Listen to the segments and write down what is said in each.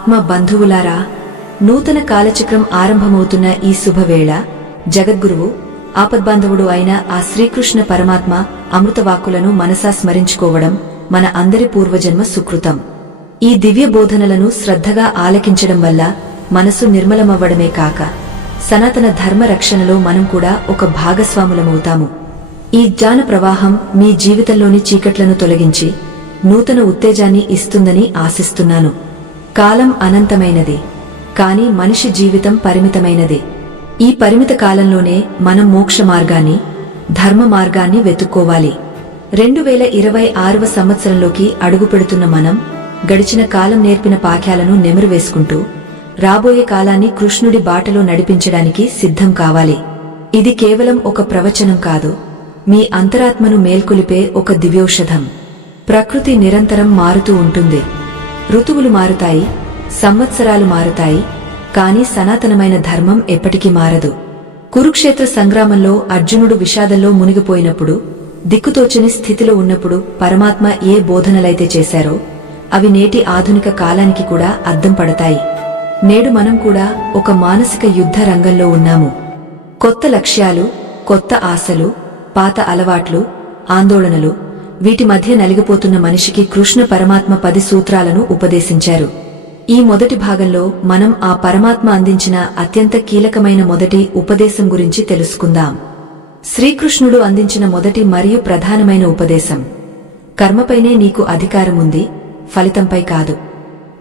ఆత్మ బంధువులారా, నూతన కాలచక్రం ఆరంభమవుతున్న ఈ శుభవేళ జగద్గురువు ఆపద్బాంధవుడు అయిన ఆ శ్రీకృష్ణ పరమాత్మ అమృతవాక్కులను మనసా స్మరించుకోవడం మన అందరి పూర్వజన్మ సుకృతం. ఈ దివ్య బోధనలను శ్రద్ధగా ఆలకించడం వల్ల మనసు నిర్మలమవ్వడమే కాక సనాతన ధర్మ రక్షణలో మనం కూడా ఒక భాగస్వాములమవుతాము. ఈ జ్ఞాన ప్రవాహం మీ జీవితంలోని చీకట్లను తొలగించి నూతన ఉత్తేజాన్ని ఇస్తుందని ఆశిస్తున్నాను. కాలం అనంతమైనది, కాని మనిషి జీవితం పరిమితమైనది. ఈ పరిమిత కాలంలోనే మనం మోక్ష మార్గాన్ని, ధర్మ మార్గాన్ని వెతుక్కోవాలి. 2026వ సంవత్సరంలోకి అడుగుపెడుతున్న మనం గడిచిన కాలం నేర్పిన పాఠాలను నెమరువేసుకుంటూ రాబోయే కాలాన్ని కృష్ణుడి బాటలో నడిపించడానికి సిద్ధం కావాలి. ఇది కేవలం ఒక ప్రవచనం కాదు, మీ అంతరాత్మను మేల్కొలిపే ఒక దివ్యౌషధం. ప్రకృతి నిరంతరం మారుతూ ఉంటుంది. ఋతువులు మారుతాయి, సంవత్సరాలు మారుతాయి, కాని సనాతనమైన ధర్మం ఎప్పటికీ మారదు. కురుక్షేత్ర సంగ్రామంలో అర్జునుడు విషాదంలో మునిగిపోయినప్పుడు, దిక్కుతోచని స్థితిలో ఉన్నప్పుడు పరమాత్మ ఏ బోధనలైతే చేశారో అవి నేటి ఆధునిక కాలానికి కూడా అద్దం పడతాయి. నేడు మనం కూడా ఒక మానసిక యుద్ధ రంగంలో ఉన్నాము. కొత్త లక్ష్యాలు, కొత్త ఆశలు, పాత అలవాట్లు, ఆందోళనలు, వీటి మధ్య నలిగిపోతున్న మనిషికి కృష్ణ పరమాత్మ 10 సూత్రాలను ఉపదేశించారు. ఈ మొదటి భాగంలో మనం ఆ పరమాత్మ అందించిన అత్యంత కీలకమైన మొదటి ఉపదేశం గురించి తెలుసుకుందాం. శ్రీకృష్ణుడు అందించిన మొదటి మరియు ప్రధానమైన ఉపదేశం, కర్మపైనే నీకు అధికారముంది, ఫలితంపై కాదు.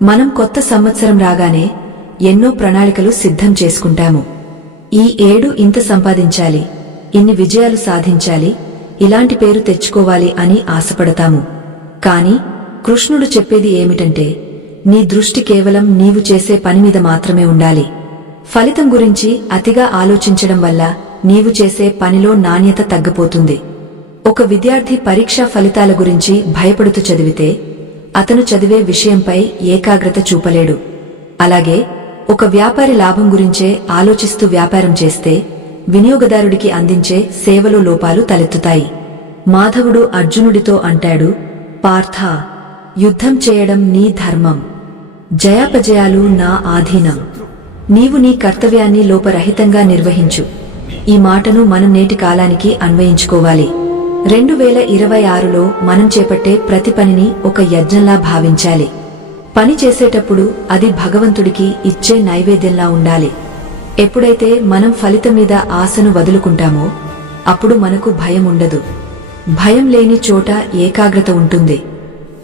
మనం కొత్త సంవత్సరం రాగానే ఎన్నో ప్రణాళికలు సిద్ధం చేసుకుంటాము. ఈ ఏడు ఇంత సంపాదించాలి, ఇన్ని విజయాలు సాధించాలి, ఇలాంటి పేరు తెచ్చుకోవాలి అని ఆశపడతాము. కాని కృష్ణుడు చెప్పేది ఏమిటంటే, నీ దృష్టి కేవలం నీవు చేసే పనిమీద మాత్రమే ఉండాలి. ఫలితం గురించి అతిగా ఆలోచించడం వల్ల నీవు చేసే పనిలో నాణ్యత తగ్గిపోతుంది. ఒక విద్యార్థి పరీక్షా ఫలితాల గురించి భయపడుతూ చదివితే అతను చదివే విషయంపై ఏకాగ్రత చూపలేడు. అలాగే ఒక వ్యాపారి లాభం గురించే ఆలోచిస్తూ వ్యాపారం చేస్తే వినియోగదారుడికి అందించే సేవలో లోపాలు తలెత్తుతాయి. మాధవుడు అర్జునుడితో అంటాడు, పార్థా, యుద్ధం చేయడం నీ ధర్మం, జయాపజయాలు నా ఆధీనం. నీవు నీ కర్తవ్యాన్ని లోపరహితంగా నిర్వహించు. ఈ మాటను మనం నేటి కాలానికి అన్వయించుకోవాలి. 2026లో మనం చేపట్టే ప్రతి పనిని ఒక యజ్ఞంలా భావించాలి. పని చేసేటప్పుడు అది భగవంతుడికి ఇచ్చే నైవేద్యంలా ఉండాలి. ఎప్పుడైతే మనం ఫలితం మీద ఆశను వదులుకుంటామో అప్పుడు మనకు భయం ఉండదు. భయం లేని చోట ఏకాగ్రత ఉంటుంది.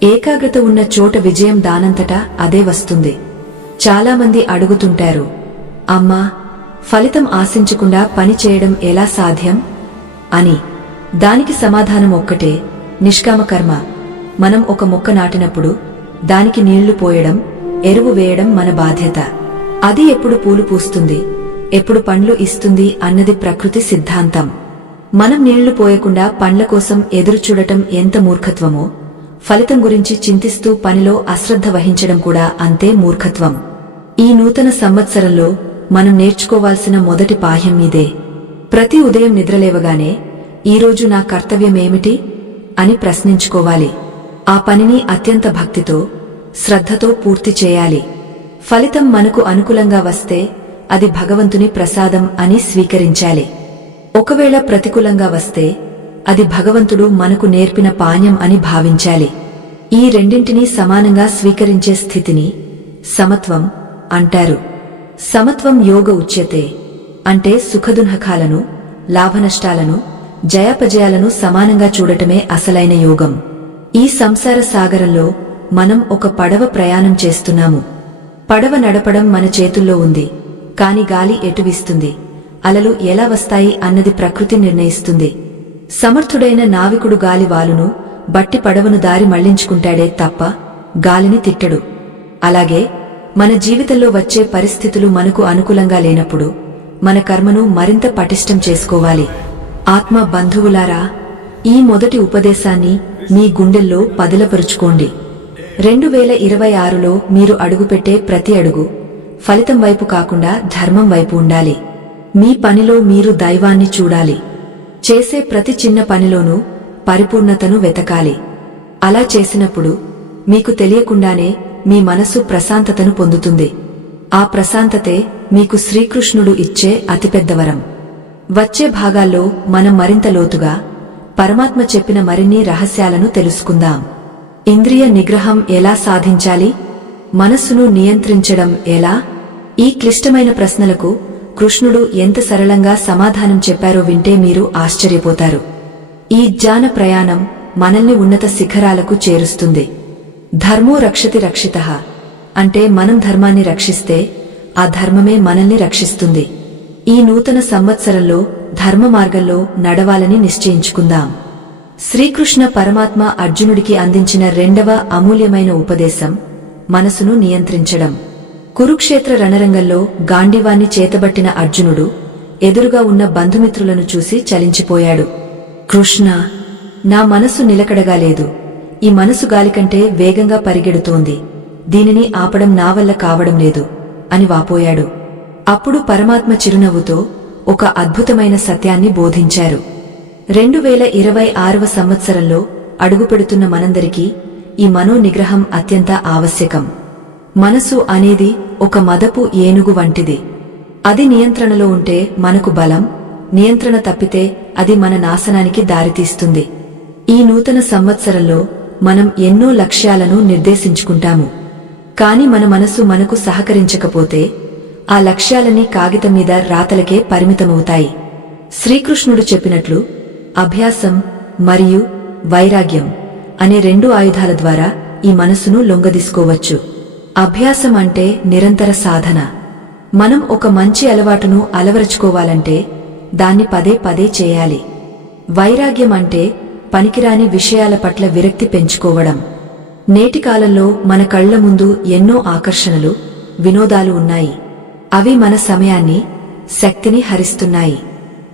ఏకాగ్రత ఉన్న చోట విజయం దానంతటా అదే వస్తుంది. చాలామంది అడుగుతుంటారు, అమ్మా, ఫలితం ఆశించకుండా పని చేయడం ఎలా సాధ్యం అని. దానికి సమాధానం ఒక్కటే, నిష్కామ కర్మ. మనం ఒక మొక్క నాటినప్పుడు దానికి నీళ్లు పోయడం, ఎరువు వేయడం మన బాధ్యత. అది ఎప్పుడు పూలు పూస్తుంది, ఎప్పుడు పండ్లు ఇస్తుంది అన్నది ప్రకృతి సిద్ధాంతం. మనం నీళ్లు పోయకుండా పండ్ల కోసం ఎదురుచూడటం ఎంత మూర్ఖత్వమో, ఫలితం గురించి చింతిస్తూ పనిలో అశ్రద్ధ వహించడం కూడా అంతే మూర్ఖత్వం. ఈ నూతన సంవత్సరంలో మనం నేర్చుకోవాల్సిన మొదటి పాఠం ఇదే. ప్రతి ఉదయం నిద్రలేవగానే ఈరోజు నా కర్తవ్యమేమిటి అని ప్రశ్నించుకోవాలి. ఆ పనిని అత్యంత భక్తితో, శ్రద్ధతో పూర్తి చేయాలి. ఫలితం మనకు అనుకూలంగా వస్తే అది భగవంతుని ప్రసాదం అని స్వీకరించాలి. ఒకవేళ ప్రతికూలంగా వస్తే అది భగవంతుడు మనకు నేర్పిన పాణ్యం అని భావించాలి. ఈ రెండింటినీ సమానంగా స్వీకరించే స్థితిని సమత్వం అంటారు. సమత్వం యోగ ఉచ్యతే అంటే సుఖదుఃఖాలను, లాభనష్టాలను, జయాపజయాలను సమానంగా చూడటమే అసలైన యోగం. ఈ సంసార సాగరంలో మనం ఒక పడవ ప్రయాణం చేస్తున్నాము. పడవ నడపడం మన చేతుల్లో ఉంది, కాని గాలి ఎటు వీస్తుంది, అలలు ఎలా వస్తాయి అన్నది ప్రకృతి నిర్ణయిస్తుంది. సమర్థుడైన నావికుడు గాలి వాలును బట్టి పడవను దారి మళ్లించుకుంటాడే తప్ప గాలిని తిట్టడు. అలాగే మన జీవితంలో వచ్చే పరిస్థితులు మనకు అనుకూలంగా లేనప్పుడు మన కర్మను మరింత పటిష్టం చేసుకోవాలి. ఆత్మ బంధువులారా, ఈ మొదటి ఉపదేశాన్ని మీ గుండెల్లో పదిలపరుచుకోండి. 2026లో మీరు అడుగుపెట్టే ప్రతి అడుగు ఫలితం వైపు కాకుండా ధర్మం వైపు ఉండాలి. మీ పనిలో మీరు దైవాన్ని చూడాలి. చేసే ప్రతి చిన్న పనిలోనూ పరిపూర్ణతను వెతకాలి. అలా చేసినప్పుడు మీకు తెలియకుండానే మీ మనసు ప్రశాంతతను పొందుతుంది. ఆ ప్రశాంతతే మీకు శ్రీకృష్ణుడు ఇచ్చే అతిపెద్ద వరం. వచ్చే భాగాల్లో మనం మరింత లోతుగా పరమాత్మ చెప్పిన మరిన్ని రహస్యాలను తెలుసుకుందాం. ఇంద్రియ నిగ్రహం ఎలా సాధించాలి, మనస్సును నియంత్రించడం ఎలా? ఈ క్లిష్టమైన ప్రశ్నలకు కృష్ణుడు ఎంత సరళంగా సమాధానం చెప్పారో వింటే మీరు ఆశ్చర్యపోతారు. ఈ జ్ఞాన ప్రయాణం మనల్ని ఉన్నత శిఖరాలకు చేరుస్తుంది. ధర్మో రక్షతి రక్షితః అంటే మనం ధర్మాన్ని రక్షిస్తే ఆ ధర్మమే మనల్ని రక్షిస్తుంది. ఈ నూతన సంవత్సరంలో ధర్మ మార్గంలో నడవాలని నిశ్చయించుకుందాం. శ్రీకృష్ణ పరమాత్మ అర్జునుడికి అందించిన రెండవ అమూల్యమైన ఉపదేశం మనసును నియంత్రించడం. కురుక్షేత్ర రణరంగంలో గాంధీవాన్ని చేతబట్టిన అర్జునుడు ఎదురుగా ఉన్న బంధుమిత్రులను చూసి చలించిపోయాడు. కృష్ణ, నా మనసు నిలకడగా లేదు. ఈ మనసు గాలికంటే వేగంగా పరిగెడుతోంది. దీనిని ఆపడం నా వల్ల కావడం లేదు అని వాపోయాడు. అప్పుడు పరమాత్మ చిరునవ్వుతో ఒక అద్భుతమైన సత్యాన్ని బోధించారు. 2026వ సంవత్సరంలో అడుగుపెడుతున్న మనందరికీ ఈ మనో నిగ్రహం అత్యంత ఆవశ్యకం. మనసు అనేది ఒక మదపు ఏనుగు వంటిది. అది నియంత్రణలో ఉంటే మనకు బలం, నియంత్రణ తప్పితే అది మన నాశనానికి దారితీస్తుంది. ఈ నూతన సంవత్సరంలో మనం ఎన్నో లక్ష్యాలను నిర్దేశించుకుంటాము. కాని మన మనసు మనకు సహకరించకపోతే ఆ లక్ష్యాలన్నీ కాగితం మీద రాతలకే పరిమితమవుతాయి. శ్రీకృష్ణుడు చెప్పినట్లు అభ్యాసం మరియు వైరాగ్యం అనే రెండు ఆయుధాల ద్వారా ఈ మనసును లొంగదీసుకోవచ్చు. అభ్యాసం అంటే నిరంతర సాధన. మనం ఒక మంచి అలవాటును అలవరుచుకోవాలంటే దాన్ని పదే పదే చేయాలి. వైరాగ్యం అంటే పనికిరాని విషయాల పట్ల విరక్తి పెంచుకోవడం. నేటి కాలంలో మన కళ్ల ముందు ఎన్నో ఆకర్షణలు, వినోదాలు ఉన్నాయి. అవి మన సమయాన్ని, శక్తిని హరిస్తున్నాయి.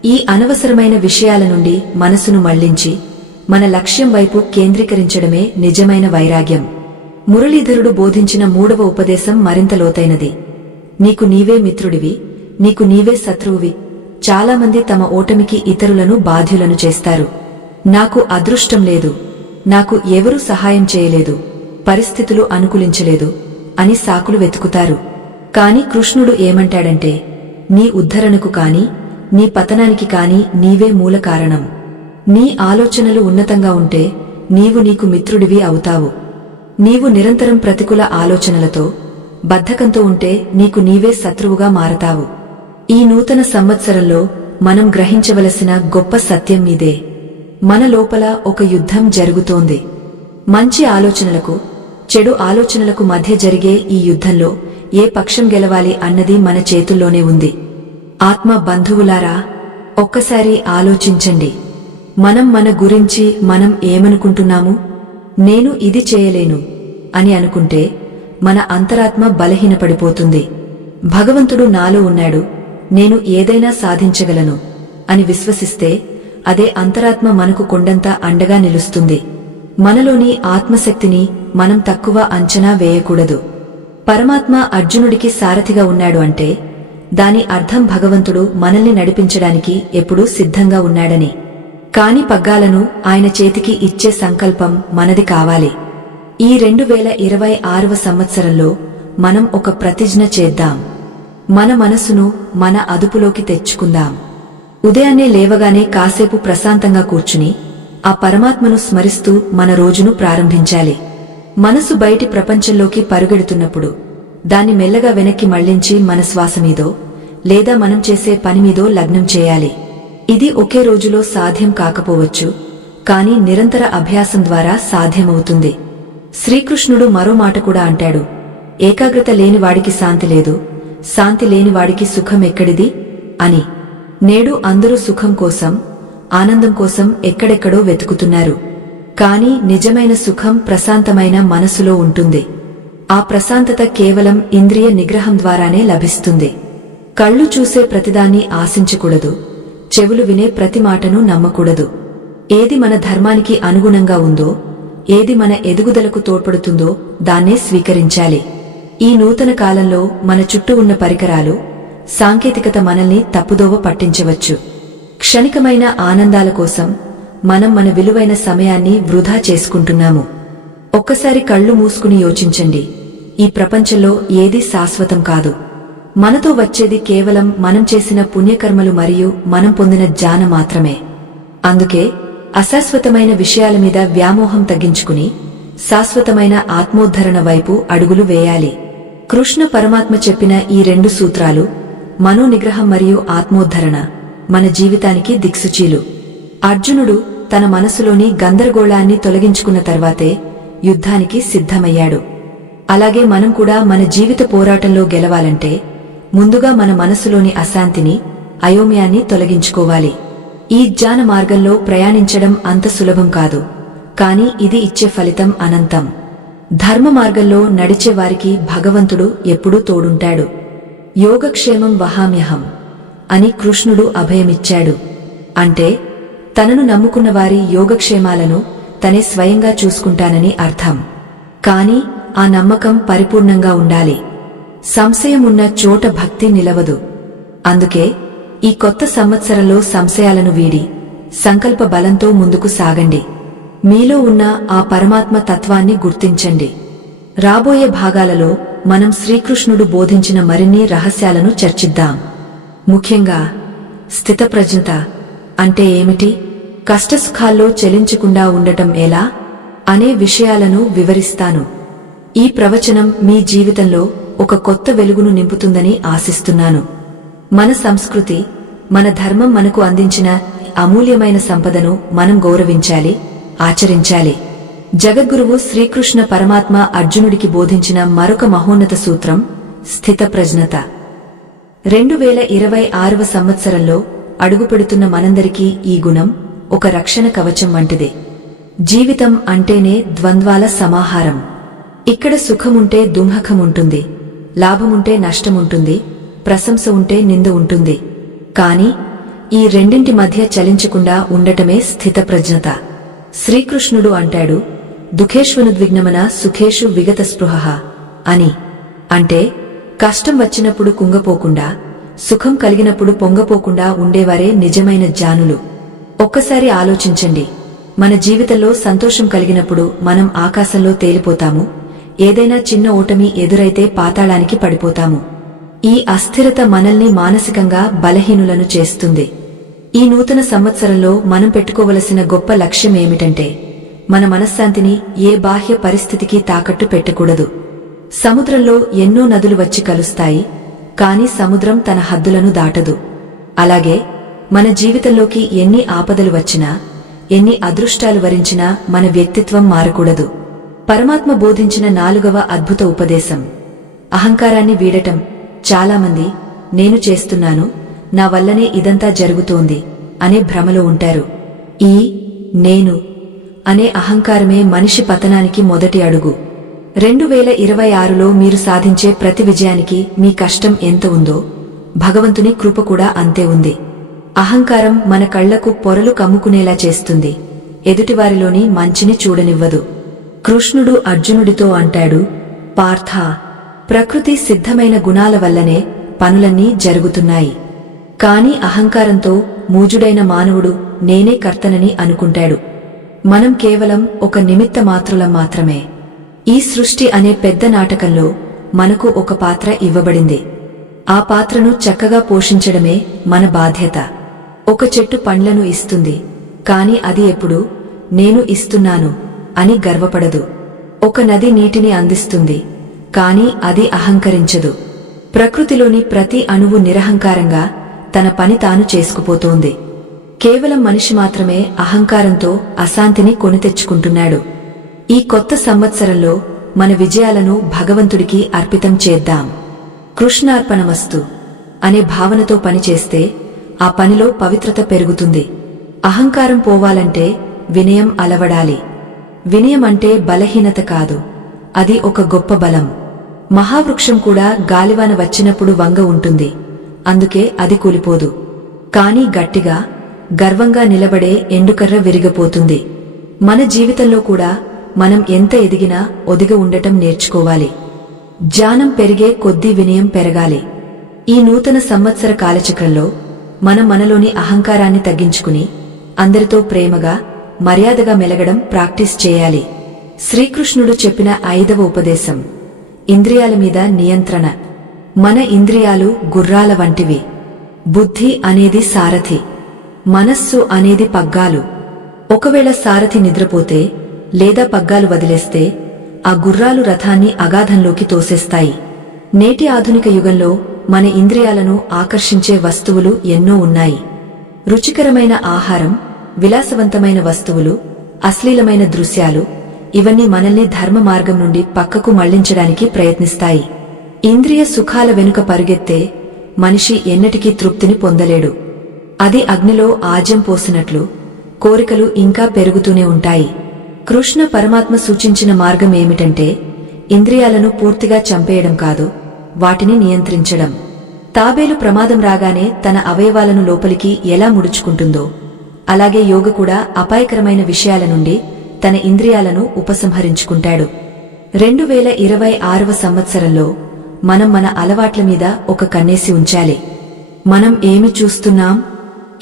ఈ అనవసరమైన విషయాల నుండి మనసును మళ్లించి మన లక్ష్యం వైపు కేంద్రీకరించడమే నిజమైన వైరాగ్యం. మురళీధరుడు బోధించిన మూడవ ఉపదేశం మరింత లోతైనది. నీకు నీవే మిత్రుడివి, నీకు నీవే శత్రువువి. చాలామంది తమ ఓటమికి ఇతరులను బాధ్యులను చేస్తారు. నాకు అదృష్టం లేదు, నాకు ఎవరూ సహాయం చేయలేదు, పరిస్థితులు అనుకూలించలేదు అని సాకులు వెతుకుతారు. కాని కృష్ణుడు ఏమంటాడంటే, నీ ఉద్ధరణకు కాని నీ పతనానికి కాని నీవే మూల కారణం. నీ ఆలోచనలు ఉన్నతంగా ఉంటే నీవు నీకు మిత్రుడివి అవుతావు. నీవు నిరంతరం ప్రతికూల ఆలోచనలతో, బద్ధకంతో ఉంటే నీకు నీవే శత్రువుగా మారతావు. ఈ నూతన సంవత్సరంలో మనం గ్రహించవలసిన గొప్ప సత్యం ఇదే. మన లోపల ఒక యుద్ధం జరుగుతోంది. మంచి ఆలోచనలకు, చెడు ఆలోచనలకు మధ్య జరిగే ఈ యుద్ధంలో ఏ పక్షం గెలవాలి అన్నది మన చేతుల్లోనే ఉంది. ఆత్మ బంధువులారా, ఒక్కసారి ఆలోచించండి. మనం మన గురించి మనం ఏమనుకుంటున్నాము? నేను ఇది చేయలేను అని అనుకుంటే మన అంతరాత్మ బలహీనపడిపోతుంది. భగవంతుడు నాలో ఉన్నాడు, నేను ఏదైనా సాధించగలను అని విశ్వసిస్తే అదే అంతరాత్మ మనకు కొండంత అండగా నిలుస్తుంది. మనలోని ఆత్మశక్తిని మనం తక్కువ అంచనా వేయకూడదు. పరమాత్మ అర్జునుడికి సారథిగా ఉన్నాడు అంటే దాని అర్థం భగవంతుడు మనల్ని నడిపించడానికి ఎప్పుడూ సిద్ధంగా ఉన్నాడని. కాని పగ్గాలను ఆయన చేతికి ఇచ్చే సంకల్పం మనది కావాలి. ఈ 2026వ సంవత్సరంలో మనం ఒక ప్రతిజ్ఞ చేద్దాం. మన మనసును మన అదుపులోకి తెచ్చుకుందాం. ఉదయాన్నే లేవగానే కాసేపు ప్రశాంతంగా కూర్చుని ఆ పరమాత్మను స్మరిస్తూ మన రోజును ప్రారంభించాలి. మనసు బయటి ప్రపంచంలోకి పరుగెడుతున్నప్పుడు దాన్ని మెల్లగా వెనక్కి మళ్లించి మన శ్వాస మీదో లేదా మనం చేసే పనిమీదో లగ్నం చేయాలి. ఇది ఒకే రోజులో సాధ్యం కాకపోవచ్చు, కాని నిరంతర అభ్యాసం ద్వారా సాధ్యమవుతుంది. శ్రీకృష్ణుడు మరో మాట కూడా అంటాడు, ఏకాగ్రత లేనివాడికి శాంతి లేదు, శాంతి లేనివాడికి సుఖం ఎక్కడిది అని. నేడు అందరూ సుఖం కోసం, ఆనందం కోసం ఎక్కడెక్కడో వెతుకుతున్నారు. కాని నిజమైన సుఖం ప్రశాంతమైన మనసులో ఉంటుంది. ఆ ప్రశాంతత కేవలం ఇంద్రియ నిగ్రహం ద్వారానే లభిస్తుంది. కళ్ళు చూసే ప్రతిదాన్ని ఆశించకూడదు, చెవులు వినే ప్రతి మాటను నమ్మకూడదు. ఏది మన ధర్మానికి అనుగుణంగా ఉందో, ఏది మన ఎదుగుదలకు తోడ్పడుతుందో దాన్నే స్వీకరించాలి. ఈ నూతన కాలంలో మన చుట్టూ ఉన్న పరికరాలు, సాంకేతికత మనల్ని తప్పుదోవ పట్టించవచ్చు. క్షణికమైన ఆనందాల కోసం మనం మన విలువైన సమయాన్ని వృధా చేసుకుంటున్నాము. ఒక్కసారి కళ్ళు మూసుకుని యోచించండి. ఈ ప్రపంచంలో ఏదీ శాశ్వతం కాదు. మనతో వచ్చేది కేవలం మనం చేసిన పుణ్యకర్మలు మరియు మనం పొందిన జ్ఞానం మాత్రమే. అందుకే అశాశ్వతమైన విషయాల మీద వ్యామోహం తగ్గించుకుని శాశ్వతమైన ఆత్మోద్ధరణ వైపు అడుగులు వేయాలి. కృష్ణ పరమాత్మ చెప్పిన ఈ 2 సూత్రాలు మనోనిగ్రహం మరియు ఆత్మోద్ధరణ మన జీవితానికి దిక్సూచీలు. అర్జునుడు తన మనసులోని గందరగోళాన్ని తొలగించుకున్న తర్వాతే యుద్ధానికి సిద్ధమయ్యాడు. అలాగే మనం కూడా మన జీవిత పోరాటంలో గెలవాలంటే ముందుగా మన మనసులోని అశాంతిని, అయోమయాన్ని తొలగించుకోవాలి. ఈ జ్ఞాన మార్గంలో ప్రయాణించడం అంత సులభం కాదు, కాని ఇది ఇచ్చే ఫలితం అనంతం. ధర్మ మార్గంలో నడిచే వారికి భగవంతుడు ఎప్పుడూ తోడుంటాడు. యోగక్షేమం వహామ్యహం అని కృష్ణుడు అభయమిచ్చాడు. అంటే తనను నమ్ముకున్న వారి యోగక్షేమాలను తనే స్వయంగా చూసుకుంటానని అర్థం. కాని ఆ నమ్మకం పరిపూర్ణంగా ఉండాలి. సంశయమున్న చోట భక్తి నిలవదు. అందుకే ఈ కొత్త సంవత్సరంలో సంశయాలను వీడి సంకల్ప బలంతో ముందుకు సాగండి. మీలో ఉన్న ఆ పరమాత్మ తత్వాన్ని గుర్తించండి. రాబోయే భాగాలలో మనం శ్రీకృష్ణుడు బోధించిన మరిన్ని రహస్యాలను చర్చిద్దాం. ముఖ్యంగా స్థితప్రజ్ఞత అంటే ఏమిటి, కష్టసుఖాల్లో చలించకుండా ఉండటం ఎలా అనే విషయాలను వివరిస్తాను. ఈ ప్రవచనం మీ జీవితంలో ఒక కొత్త వెలుగును నింపుతుందని ఆశిస్తున్నాను. మన సంస్కృతి, మన ధర్మం మనకు అందించిన అమూల్యమైన సంపదను మనం గౌరవించాలి, ఆచరించాలి. జగద్గురువు శ్రీకృష్ణ పరమాత్మ అర్జునుడికి బోధించిన మరొక మహోన్నత సూత్రం స్థితప్రజ్ఞత. 2026వ సంవత్సరంలో అడుగుపెడుతున్న మనందరికీ ఈ గుణం ఒక రక్షణ కవచం వంటిదే. జీవితం అంటేనే ద్వంద్వాల సమాహారం. ఇక్కడ సుఖముంటే దుఃఖముంటుంది, లాభముంటే నష్టముంటుంది, ప్రశంస ఉంటే నింద ఉంటుంది. కాని ఈ రెండింటి మధ్య చలించకుండా ఉండటమే స్థితప్రజ్ఞత. శ్రీకృష్ణుడు అంటాడు, దుఃఖేష్వనుద్విగ్నమన సుఖేషు విగత స్పృహ అని. అంటే కష్టం వచ్చినప్పుడు కుంగపోకుండా, సుఖం కలిగినప్పుడు పొంగపోకుండా ఉండేవారే నిజమైన జ్ఞానులు. ఒక్కసారి ఆలోచించండి, మన జీవితంలో సంతోషం కలిగినప్పుడు మనం ఆకాశంలో తేలిపోతాము, ఏదైనా చిన్న ఓటమి ఎదురైతే పాతాళానికి పడిపోతాము. ఈ అస్థిరత మనల్ని మానసికంగా బలహీనులను చేస్తుంది. ఈ నూతన సంవత్సరంలో మనం పెట్టుకోవలసిన గొప్ప లక్ష్యం ఏమిటంటే మన మనశ్శాంతిని ఏ బాహ్య పరిస్థితికి తాకట్టు పెట్టకూడదు. సముద్రంలో ఎన్నో నదులు వచ్చి కలుస్తాయి, కాని సముద్రం తన హద్దులను దాటదు. అలాగే మన జీవితంలోకి ఎన్ని ఆపదలు వచ్చినా, ఎన్ని అదృష్టాలు వరించినా మన వ్యక్తిత్వం మారకూడదు. పరమాత్మ బోధించిన 4వ అద్భుత ఉపదేశం అహంకారాన్ని వీడటం. చాలామంది నేను చేస్తున్నాను, నా వల్లనే ఇదంతా జరుగుతోంది అనే భ్రమలో ఉంటారు. ఈ నేను అనే అహంకారమే మనిషి పతనానికి మొదటి అడుగు. 2026లో మీరు సాధించే ప్రతి విజయానికి మీ కష్టం ఎంత ఉందో భగవంతుని కృప కూడా అంతే ఉంది. అహంకారం మన కళ్లకు పొరలు కమ్ముకునేలా చేస్తుంది, ఎదుటివారిలోని మంచిని చూడనివ్వదు. కృష్ణుడు అర్జునుడితో అంటాడు, పార్థ, ప్రకృతి సిద్ధమైన గుణాల వల్లనే పనులన్నీ జరుగుతున్నాయి. కాని అహంకారంతో మూజుడైన మానవుడు నేనే కర్తనని అనుకుంటాడు. మనం కేవలం ఒక నిమిత్త మాత్రులం మాత్రమే. ఈ సృష్టి అనే పెద్ద నాటకంలో మనకు ఒక పాత్ర ఇవ్వబడింది. ఆ పాత్రను చక్కగా పోషించడమే మన బాధ్యత. ఒక చెట్టు పండ్లను ఇస్తుంది, కాని అది ఎప్పుడూ నేను ఇస్తున్నాను అని గర్వపడదు. ఒక నది నీటిని అందిస్తుంది, కాని అది అహంకరించదు. ప్రకృతిలోని ప్రతి అణువు నిరహంకారంగా తన పని తాను చేసుకుపోతోంది. కేవలం మనిషి మాత్రమే అహంకారంతో అశాంతిని కొనితెచ్చుకుంటున్నాడు. ఈ కొత్త సంవత్సరంలో మన విజయాలను భగవంతుడికి అర్పితం చేద్దాం. కృష్ణార్పణమస్తు అనే భావనతో పనిచేస్తే ఆ పనిలో పవిత్రత పెరుగుతుంది. అహంకారం పోవాలంటే వినయం అలవడాలి. వినయం అంటే బలహీనత కాదు, అది ఒక గొప్ప బలం. మహావృక్షం కూడా గాలివాన వచ్చినప్పుడు వంగ ఉంటుంది, అందుకే అది కూలిపోదు. కాని గట్టిగా, గర్వంగా నిలబడే ఎండుకర్ర విరిగిపోతుంది. మన జీవితంలో కూడా మనం ఎంత ఎదిగినా ఒదిగ ఉండటం నేర్చుకోవాలి. జ్ఞానం పెరిగే కొద్దీ వినయం పెరగాలి. ఈ నూతన సంవత్సర కాలచక్రంలో మనం మనలోని అహంకారాన్ని తగ్గించుకుని అందరితో ప్రేమగా, మర్యాదగా మెలగడం ప్రాక్టీస్ చేయాలి. శ్రీకృష్ణుడు చెప్పిన 5వ ఉపదేశం ఇంద్రియాల మీద నియంత్రణ. మన ఇంద్రియాలు గుర్రాల వంటివి. బుద్ధి అనేది సారథి, మనస్సు అనేది పగ్గాలు. ఒకవేళ సారథి నిద్రపోతే లేదా పగ్గాలు వదిలేస్తే ఆ గుర్రాలు రథాన్ని అగాధంలోకి తోసేస్తాయి. నేటి ఆధునిక యుగంలో మన ఇంద్రియాలను ఆకర్షించే వస్తువులు ఎన్నో ఉన్నాయి. రుచికరమైన ఆహారం, విలాసవంతమైన వస్తువులు, అశ్లీలమైన దృశ్యాలు, ఇవన్నీ మనల్ని ధర్మ మార్గం నుండి పక్కకు మళ్లించడానికి ప్రయత్నిస్తాయి. ఇంద్రియ సుఖాల వెనుక పరుగెత్తే మనిషి ఎన్నటికీ తృప్తిని పొందలేడు. అది అగ్నిలో ఆజ్యం పోసినట్లు కోరికలు ఇంకా పెరుగుతూనే ఉంటాయి. కృష్ణ పరమాత్మ సూచించిన మార్గం ఏమిటంటే ఇంద్రియాలను పూర్తిగా చంపేయడం కాదు, వాటిని నియంత్రించడం. తాబేలు ప్రమాదం రాగానే తన అవయవాలను లోపలికి ఎలా ముడుచుకుంటుందో అలాగే యోగ కూడా అపాయకరమైన విషయాల నుండి తన ఇంద్రియాలను ఉపసంహరించుకుంటాడు. 2026వ సంవత్సరంలో మనం మన అలవాట్ల మీద ఒక కన్నేసి ఉంచాలి. మనం ఏమి చూస్తున్నాం,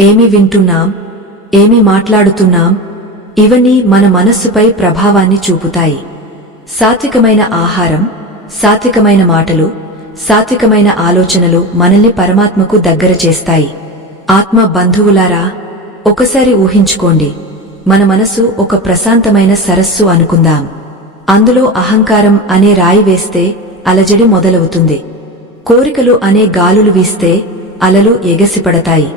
ఏమి వింటున్నాం, ఏమి మాట్లాడుతున్నాం, ఇవన్నీ మన మనస్సుపై ప్రభావాన్ని చూపుతాయి. సాత్వికమైన ఆహారం, సాత్వికమైన మాటలు, సాత్వికమైన ఆలోచనలు మనల్ని పరమాత్మకు దగ్గర చేస్తాయి. ఆత్మ బంధువులారా, ఒకసారి ఊహించుకోండి, మన మనసు ఒక ప్రశాంతమైన సరస్సు అనుకుందాం. అందులో అహంకారం అనే రాయి వేస్తే అలజడి మొదలవుతుంది. కోరికలు అనే గాలులు వీస్తే అలలు ఎగసిపడతాయి.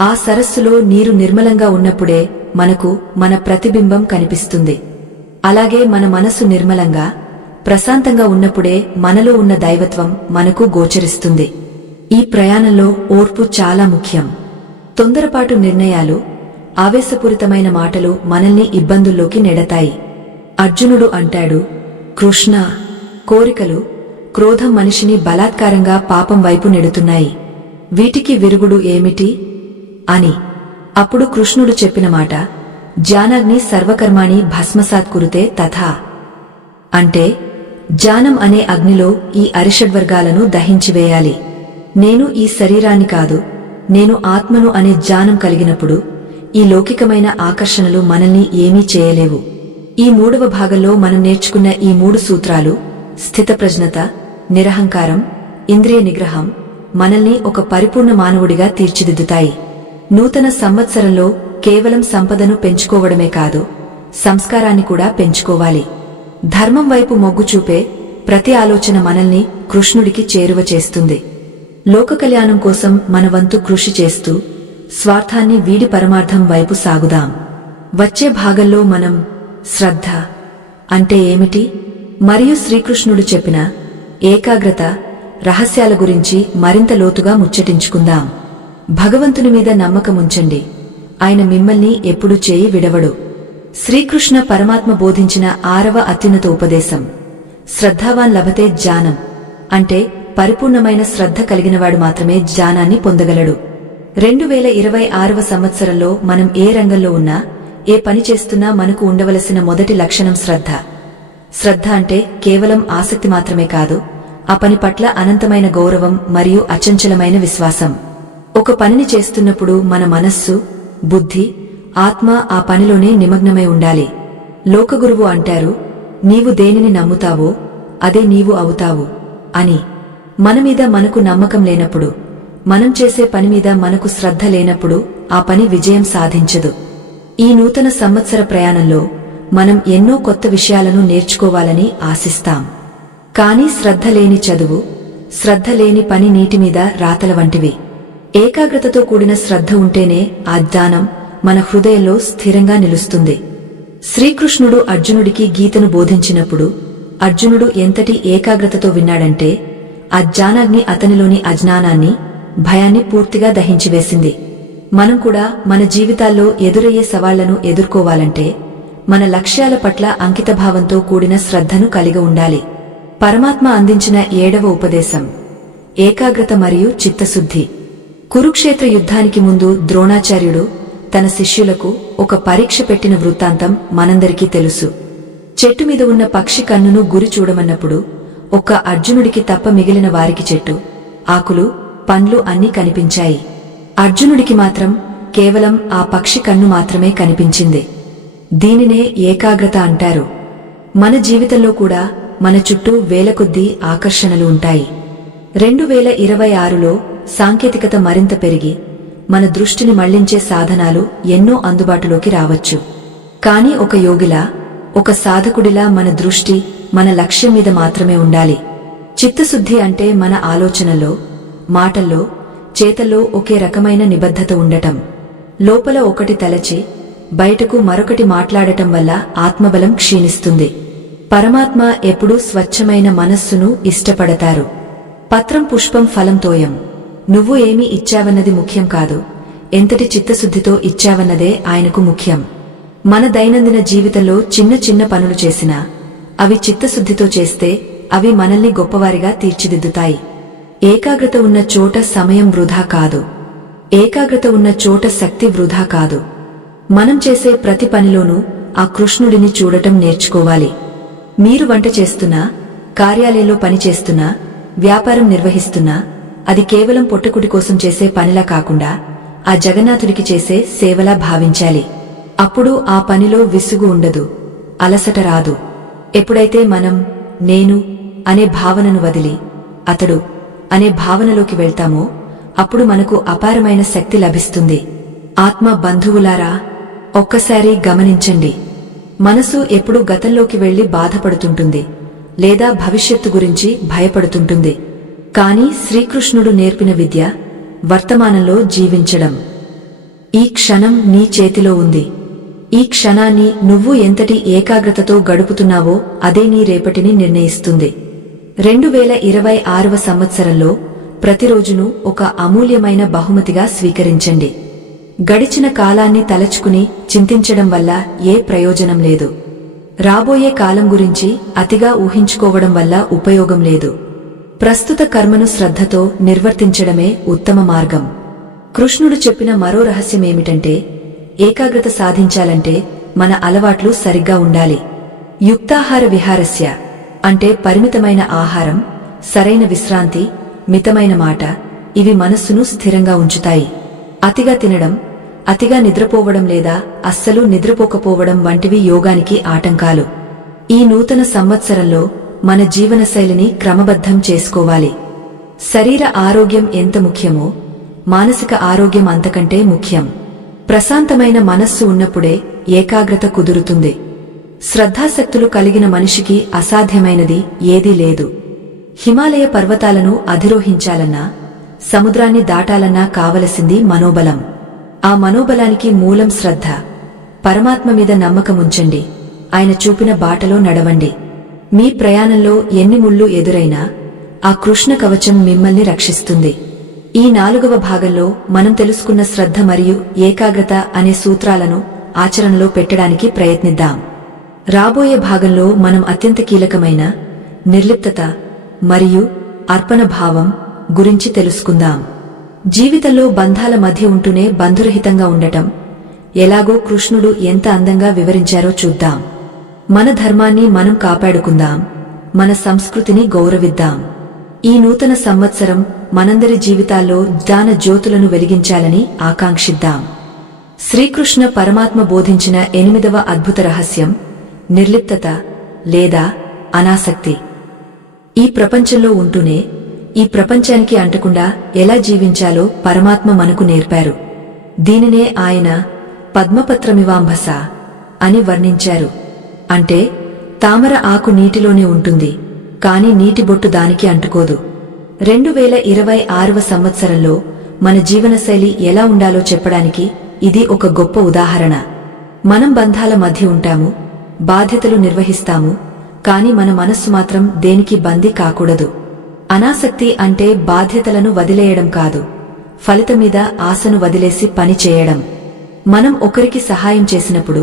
ఆ సరస్సులో నీరు నిర్మలంగా ఉన్నప్పుడే మనకు మన ప్రతిబింబం కనిపిస్తుంది. అలాగే మన మనసు నిర్మలంగా, ప్రశాంతంగా ఉన్నప్పుడే మనలో ఉన్న దైవత్వం మనకు గోచరిస్తుంది. ఈ ప్రయాణంలో ఓర్పు చాలా ముఖ్యం. తొందరపాటు నిర్ణయాలు, ఆవేశపూరితమైన మాటలు మనల్ని ఇబ్బందుల్లోకి నెడతాయి. అర్జునుడు అంటాడు, కృష్ణ, కోరికలు, క్రోధం మనిషిని బలాత్కారంగా పాపం వైపు నెడుతున్నాయి. వీటికి విరుగుడు ఏమిటి అని. అప్పుడు కృష్ణుడు చెప్పిన మాట, జ్ఞానాగ్ని సర్వకర్మాణి భస్మసాత్ కురుతే తథా. అంటే జ్ఞానం అనే అగ్నిలో ఈ అరిషడ్వర్గాలను దహించివేయాలి. నేను ఈ శరీరాన్ని కాదు, నేను ఆత్మను అనే జ్ఞానం కలిగినప్పుడు ఈ లౌకికమైన ఆకర్షణలు మనల్ని ఏమీ చేయలేవు. ఈ 3వ భాగంలో మనం నేర్చుకున్న ఈ 3 సూత్రాలు స్థితప్రజ్ఞత, నిరహంకారం, ఇంద్రియ నిగ్రహం మనల్ని ఒక పరిపూర్ణ మానవుడిగా తీర్చిదిద్దుతాయి. నూతన సంవత్సరంలో కేవలం సంపదను పెంచుకోవడమే కాదు, సంస్కారాన్ని కూడా పెంచుకోవాలి. ధర్మం వైపు మొగ్గు చూపే ప్రతి ఆలోచన మనల్ని కృష్ణుడికి చేరువ చేస్తుంది. లోక కళ్యాణం కోసం మన వంతు కృషి చేస్తూ స్వార్థాన్ని వీడి పరమార్థం వైపు సాగుదాం. వచ్చే భాగంలో మనం శ్రద్ధ అంటే ఏమిటి మరియు శ్రీకృష్ణుడు చెప్పిన ఏకాగ్రత రహస్యాల గురించి మరింత లోతుగా ముచ్చటించుకుందాం. భగవంతుని మీద నమ్మకముంచండి, ఆయన మిమ్మల్ని ఎప్పుడూ చేయి విడవడు. శ్రీకృష్ణ పరమాత్మ బోధించిన 6వ అత్యున్నత ఉపదేశం శ్రద్ధావాన్ లభతే జ్ఞానం అంటే పరిపూర్ణమైన శ్రద్ధ కలిగినవాడు మాత్రమే జ్ఞానాన్ని పొందగలడు. 2026వ సంవత్సరంలో మనం ఏ రంగంలో ఉన్నా, ఏ పని చేస్తున్నా మనకు ఉండవలసిన మొదటి లక్షణం శ్రద్ధ. శ్రద్ధ అంటే కేవలం ఆసక్తి మాత్రమే కాదు, ఆ పని పట్ల అనంతమైన గౌరవం మరియు అచంచలమైన విశ్వాసం. ఒక పనిని చేస్తున్నప్పుడు మన మనస్సు, బుద్ధి, ఆత్మ ఆ పనిలోనే నిమగ్నమై ఉండాలి. లోకగురువు అంటారు, నీవు దేనిని నమ్ముతావో అదే నీవు అవుతావు అని. మనమీద మనకు నమ్మకం లేనప్పుడు, మనం చేసే పని మీద మనకు శ్రద్ధ లేనప్పుడు ఆ పని విజయం సాధించదు. ఈ నూతన సంవత్సర ప్రయాణంలో మనం ఎన్నో కొత్త విషయాలను నేర్చుకోవాలని ఆశిస్తాం. కానీ శ్రద్ధ లేని చదువు, శ్రద్ధ లేని పని నీటిమీద రాతల వంటివి. ఏకాగ్రతతో కూడిన శ్రద్ధ ఉంటేనే ఆ జ్ఞానం మన హృదయంలో స్థిరంగా నిలుస్తుంది. శ్రీకృష్ణుడు అర్జునుడికి గీతను బోధించినప్పుడు అర్జునుడు ఎంతటి ఏకాగ్రతతో విన్నాడంటే ఆ జ్ఞానాగ్ని అతనిలోని అజ్ఞానాన్ని, భయాన్ని పూర్తిగా దహించివేసింది. మనం కూడా మన జీవితాల్లో ఎదురయ్యే సవాళ్లను ఎదుర్కోవాలంటే మన లక్ష్యాల పట్ల అంకితభావంతో కూడిన శ్రద్ధను కలిగి ఉండాలి. పరమాత్మ అందించిన 7వ ఉపదేశం ఏకాగ్రత మరియు చిత్తశుద్ధి. కురుక్షేత్ర యుద్ధానికి ముందు ద్రోణాచార్యుడు తన శిష్యులకు ఒక పరీక్ష పెట్టిన వృత్తాంతం మనందరికీ తెలుసు. చెట్టు మీద ఉన్న పక్షి కన్నును గురి చూడమన్నప్పుడు ఒక్క అర్జునుడికి తప్ప మిగిలిన వారికి చెట్టు, ఆకులు, పండ్లు అన్నీ కనిపించాయి. అర్జునుడికి మాత్రం కేవలం ఆ పక్షి కన్ను మాత్రమే కనిపించింది. దీనినే ఏకాగ్రత అంటారు. మన జీవితంలో కూడా మన చుట్టూ వేలకొద్దీ ఆకర్షణలు ఉంటాయి. 2026లో సాంకేతికత మరింత పెరిగి మన దృష్టిని మళ్లించే సాధనాలు ఎన్నో అందుబాటులోకి రావచ్చు. కానీ ఒక యోగిలా, ఒక సాధకుడిలా మన దృష్టి మన లక్ష్యం మీద మాత్రమే ఉండాలి. చిత్తశుద్ధి అంటే మన ఆలోచనల్లో, మాటల్లో, చేతల్లో ఒకే రకమైన నిబద్ధత ఉండటం. లోపల ఒకటి తలచి బయటకు మరొకటి మాట్లాడటం వల్ల ఆత్మబలం క్షీణిస్తుంది. పరమాత్మ ఎప్పుడూ స్వచ్ఛమైన మనస్సును ఇష్టపడతారు. పత్రం పుష్పం ఫలం తోయం. నువ్వు ఏమి ఇచ్చావన్నది ముఖ్యం కాదు, ఎంతటి చిత్తశుద్ధితో ఇచ్చావన్నదే ఆయనకు ముఖ్యం. మన దైనందిన జీవితంలో చిన్న చిన్న పనులు చేసినా, అవి చిత్తశుద్ధితో చేస్తే అవి మనల్ని గొప్పవారిగా తీర్చిదిద్దుతాయి. ఏకాగ్రత ఉన్న చోట సమయం వృధా కాదు. ఏకాగ్రత ఉన్న చోట శక్తి వృధా కాదు. మనం చేసే ప్రతి పనిలోనూ ఆ కృష్ణుడిని చూడటం నేర్చుకోవాలి. మీరు వంట చేస్తున్నా, కార్యాలయంలో పనిచేస్తున్నా, వ్యాపారం నిర్వహిస్తున్నా, అది కేవలం పొట్టకుడి కోసం చేసే పనిలా కాకుండా ఆ జగన్నాథుడికి చేసే సేవలా భావించాలి. అప్పుడు ఆ పనిలో విసుగు ఉండదు, అలసట రాదు. ఎప్పుడైతే మనం నేను అనే భావనను వదిలి అతడు అనే భావనలోకి వెళ్తామో అప్పుడు మనకు అపారమైన శక్తి లభిస్తుంది. ఆత్మ బంధువులారా, ఒక్కసారి గమనించండి. మనసు ఎప్పుడూ గతంలోకి వెళ్లి బాధపడుతుంటుంది లేదా భవిష్యత్తు గురించి భయపడుతుంటుంది. కాని శ్రీకృష్ణుడు నేర్పిన విద్య వర్తమానంలో జీవించడం. ఈ క్షణం నీ చేతిలో ఉంది. ఈ క్షణాన్ని నువ్వు ఎంతటి ఏకాగ్రతతో గడుపుతున్నావో అదే నీ రేపటిని నిర్ణయిస్తుంది. 2026వ సంవత్సరంలో ప్రతిరోజును ఒక అమూల్యమైన బహుమతిగా స్వీకరించండి. గడిచిన కాలాన్ని తలచుకుని చింతించడం వల్ల ఏ ప్రయోజనం లేదు. రాబోయే కాలం గురించి అతిగా ఊహించుకోవడం వల్ల ఉపయోగం లేదు. ప్రస్తుత కర్మను శ్రద్ధతో నిర్వర్తించడమే ఉత్తమ మార్గం. కృష్ణుడు చెప్పిన మరో రహస్యమేమిటంటే, ఏకాగ్రత సాధించాలంటే మన అలవాట్లు సరిగ్గా ఉండాలి. యుక్తాహార విహారస్య అంటే పరిమితమైన ఆహారం, సరైన విశ్రాంతి, మితమైన మాట, ఇవి మనస్సును స్థిరంగా ఉంచుతాయి. అతిగా తినడం, అతిగా నిద్రపోవడం లేదా అస్సలు నిద్రపోకపోవడం వంటివి యోగానికి ఆటంకాలు. ఈ నూతన సంవత్సరంలో మన జీవనశైలిని క్రమబద్ధం చేసుకోవాలి. శరీర ఆరోగ్యం ఎంత ముఖ్యమో మానసిక ఆరోగ్యం అంతకంటే ముఖ్యం. ప్రశాంతమైన మనస్సు ఉన్నప్పుడే ఏకాగ్రత కుదురుతుంది. శ్రద్ధాశక్తులు కలిగిన మనిషికి అసాధ్యమైనది ఏదీ లేదు. హిమాలయ పర్వతాలను అధిరోహించాలన్నా, సముద్రాన్ని దాటాలన్నా కావలసింది మనోబలం. ఆ మనోబలానికి మూలం శ్రద్ధ. పరమాత్మ మీద నమ్మకముంచండి, ఆయన చూపిన బాటలో నడవండి. మీ ప్రయాణంలో ఎన్ని ముళ్ళు ఎదురైనా ఆ కృష్ణ కవచం మిమ్మల్ని రక్షిస్తుంది. ఈ 4వ భాగంలో మనం తెలుసుకున్న శ్రద్ధ మరియు ఏకాగ్రత అనే సూత్రాలను ఆచరణలో పెట్టడానికి ప్రయత్నిద్దాం. రాబోయే భాగంలో మనం అత్యంత కీలకమైన నిర్లిప్తత మరియు అర్పణ భావం గురించి తెలుసుకుందాం. జీవితంలో బంధాల మధ్య ఉంటూనే బంధురహితంగా ఉండటం ఎలాగో కృష్ణుడు ఎంత అందంగా వివరించారో చూద్దాం. మన ధర్మాన్ని మనం కాపాడుకుందాం, మన సంస్కృతిని గౌరవిద్దాం. ఈ నూతన సంవత్సరం మనందరి జీవితాల్లో జ్ఞాన జ్యోతులను వెలిగించాలని ఆకాంక్షిద్దాం. శ్రీకృష్ణ పరమాత్మ బోధించిన 8వ అద్భుత రహస్యం నిర్లిప్తత లేదా అనాసక్తి. ఈ ప్రపంచంలో ఉంటూనే ఈ ప్రపంచానికి అంటకుండా ఎలా జీవించాలో పరమాత్మ మనకు నేర్పారు. దీనినే ఆయన పద్మపత్రమివాంభస అని వర్ణించారు. అంటే తామర ఆకు నీటిలోనే ఉంటుంది, కాని నీటి బొట్టు దానికి అంటుకోదు. 2026వ సంవత్సరంలో మన జీవనశైలి ఎలా ఉండాలో చెప్పడానికి ఇది ఒక గొప్ప ఉదాహరణ. మనం బంధాల మధ్య ఉంటాము, బాధ్యతలు నిర్వహిస్తాము, కాని మన మనస్సు మాత్రం దేనికి బందీ కాకూడదు. అనాసక్తి అంటే బాధ్యతలను వదిలేయడం కాదు, ఫలితం మీద ఆశను వదిలేసి పని చేయడం. మనం ఒకరికి సహాయం చేసినప్పుడు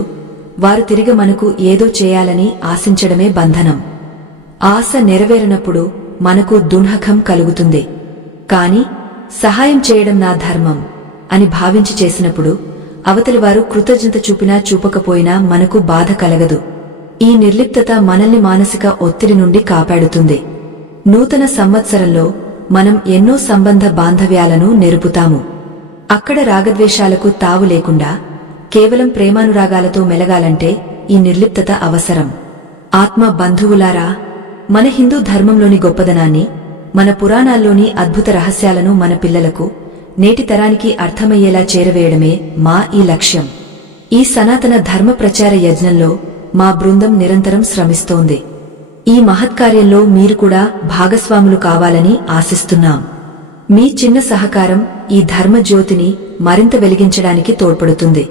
వారు తిరిగి మనకు ఏదో చేయాలని ఆశించడమే బంధనం. ఆశ నెరవేరినప్పుడు మనకు దున్హకం కలుగుతుంది. కాని సహాయం చేయడం నా ధర్మం అని భావించి చేసినప్పుడు అవతలి వారు కృతజ్ఞత చూపినా చూపకపోయినా మనకు బాధ కలగదు. ఈ నిర్లిప్తత మనల్ని మానసిక ఒత్తిడి నుండి కాపాడుతుంది. నూతన సంవత్సరంలో మనం ఎన్నో సంబంధ బాంధవ్యాలను నెరుపుతాము. అక్కడ రాగద్వేషాలకు తావు లేకుండా కేవలం ప్రేమానురాగాలతో మెలగాలంటే ఈ నిర్లిప్తత అవసరం. ఆత్మ బంధువులారా, మన హిందూ ధర్మంలోని గొప్పదనాన్ని, మన పురాణాల్లోని అద్భుత రహస్యాలను మన పిల్లలకు, నేటి తరానికి అర్థమయ్యేలా చేరవేయడమే మా ఈ లక్ష్యం. ఈ సనాతన ధర్మ ప్రచార యజ్ఞంలో మా బృందం నిరంతరం శ్రమిస్తోంది. ఈ మహత్కార్యంలో మీరు కూడా భాగస్వాములు కావాలని ఆశిస్తున్నాం. మీ చిన్న సహకారం ఈ ధర్మ జ్యోతిని మరింత వెలిగించడానికి తోడ్పడుతుంది.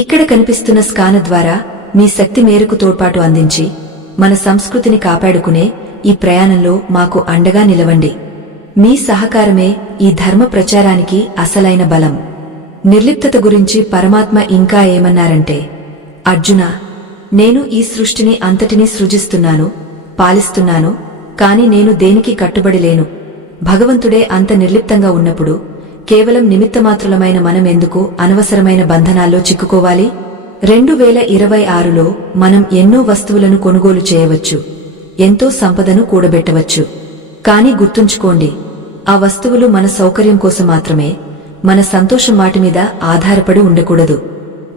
ఇక్కడ కనిపిస్తున్న స్కాన ద్వారా మీ శక్తి మేరకు తోడ్పాటు అందించి మన సంస్కృతిని కాపాడుకునే ఈ ప్రయాణంలో మాకు అండగా నిలవండి. మీ సహకారమే ఈ ధర్మ ప్రచారానికి అసలైన బలం. నిర్లిప్తత గురించి పరమాత్మ ఇంకా ఏమన్నారంటే, అర్జునా, నేను ఈ సృష్టిని అంతటినీ సృజిస్తున్నాను, పాలిస్తున్నాను, కాని నేను దేనికి కట్టుబడి లేను. భగవంతుడే అంత నిర్లిప్తంగా ఉన్నప్పుడు కేవలం నిమిత్తమాత్రులమైన మనం ఎందుకు అనవసరమైన బంధనాల్లో చిక్కుకోవాలి? 2026లో మనం ఎన్నో వస్తువులను కొనుగోలు చేయవచ్చు, ఎంతో సంపదను కూడబెట్టవచ్చు. కాని గుర్తుంచుకోండి, ఆ వస్తువులు మన సౌకర్యం కోసం మాత్రమే, మన సంతోషం వాటిమీద ఆధారపడి ఉండకూడదు.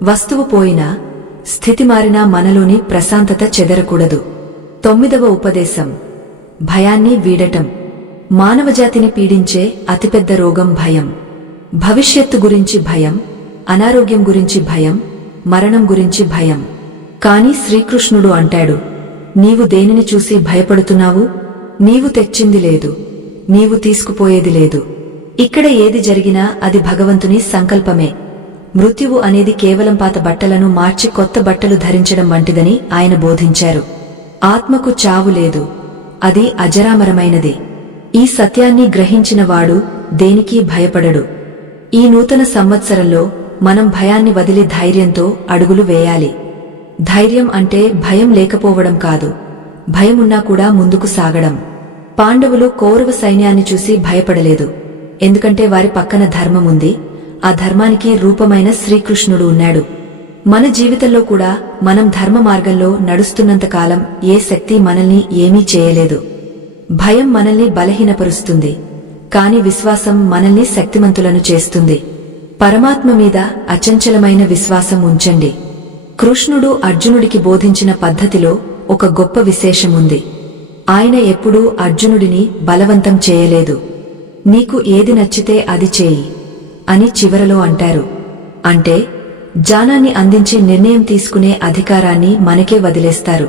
వస్తువు పోయినా, స్థితి మారినా మనలోని ప్రశాంతత చెదరకూడదు. 9వ ఉపదేశం: భయాన్ని వీడటం. మానవజాతిని పీడించే అతిపెద్ద రోగం భయం. భవిష్యత్తు గురించి భయం, అనారోగ్యం గురించి భయం, మరణం గురించి భయం. కాని శ్రీకృష్ణుడు అంటాడు, నీవు దేనిని చూసి భయపడుతున్నావు? నీవు తెచ్చింది లేదు, నీవు తీసుకుపోయేది లేదు. ఇక్కడ ఏది జరిగినా అది భగవంతుని సంకల్పమే. మృత్యువు అనేది కేవలం పాత బట్టలను మార్చి కొత్త బట్టలు ధరించడం వంటిదని ఆయన బోధించారు. ఆత్మకు చావు లేదు, అది అజరామరమైనది. ఈ సత్యాన్ని గ్రహించినవాడు దేనికీ భయపడడు. ఈ నూతన సంవత్సరంలో మనం భయాన్ని వదిలి ధైర్యంతో అడుగులు వేయాలి. ధైర్యం అంటే భయం లేకపోవడం కాదు, భయమున్నా కూడా ముందుకు సాగడం. పాండవులు కౌరవ సైన్యాన్ని చూసి భయపడలేదు, ఎందుకంటే వారి పక్కన ధర్మముంది. ఆ ధర్మానికి రూపమైన శ్రీకృష్ణుడు ఉన్నాడు. మన జీవితంలో కూడా మనం ధర్మ మార్గంలో నడుస్తున్నంతకాలం ఏ శక్తి మనల్ని ఏమీ చేయలేదు. భయం మనల్ని బలహీనపరుస్తుంది, కాని విశ్వాసం మనల్ని శక్తిమంతులను చేస్తుంది. పరమాత్మ మీద అచంచలమైన విశ్వాసం ఉంచండి. కృష్ణుడు అర్జునుడికి బోధించిన పద్ధతిలో ఒక గొప్ప విశేషముంది. ఆయన ఎప్పుడూ అర్జునుడిని బలవంతం చేయలేదు. నీకు ఏది నచ్చితే అది చేయి అని చివరలో అంటారు. అంటే జ్ఞానాన్ని అందించి నిర్ణయం తీసుకునే అధికారాన్ని మనకే వదిలేస్తారు.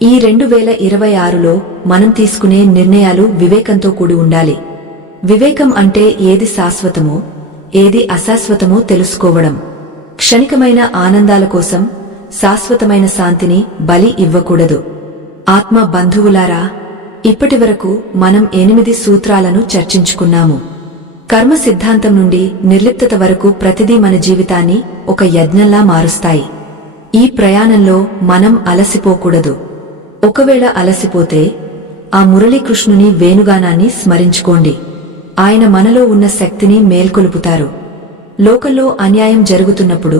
ఈ 2026లో మనం తీసుకునే నిర్ణయాలు వివేకంతో కూడి ఉండాలి. వివేకం అంటే ఏది శాశ్వతమో, ఏది అశాశ్వతమో తెలుసుకోవడం. క్షణికమైన ఆనందాల కోసం శాశ్వతమైన శాంతిని బలి ఇవ్వకూడదు. ఆత్మ బంధువులారా, ఇప్పటివరకు మనం 8 సూత్రాలను చర్చించుకున్నాము. కర్మ సిద్ధాంతం నుండి నిర్లిప్తత వరకు ప్రతిదీ మన జీవితాన్ని ఒక యజ్ఞంలా మారుస్తాయి. ఈ ప్రయాణంలో మనం అలసిపోకూడదు. ఒకవేళ అలసిపోతే ఆ మురళీకృష్ణుని వేణుగానాన్ని స్మరించుకోండి. ఆయన మనలో ఉన్న శక్తిని మేల్కొలుపుతారు. లోకంలో అన్యాయం జరుగుతున్నప్పుడు,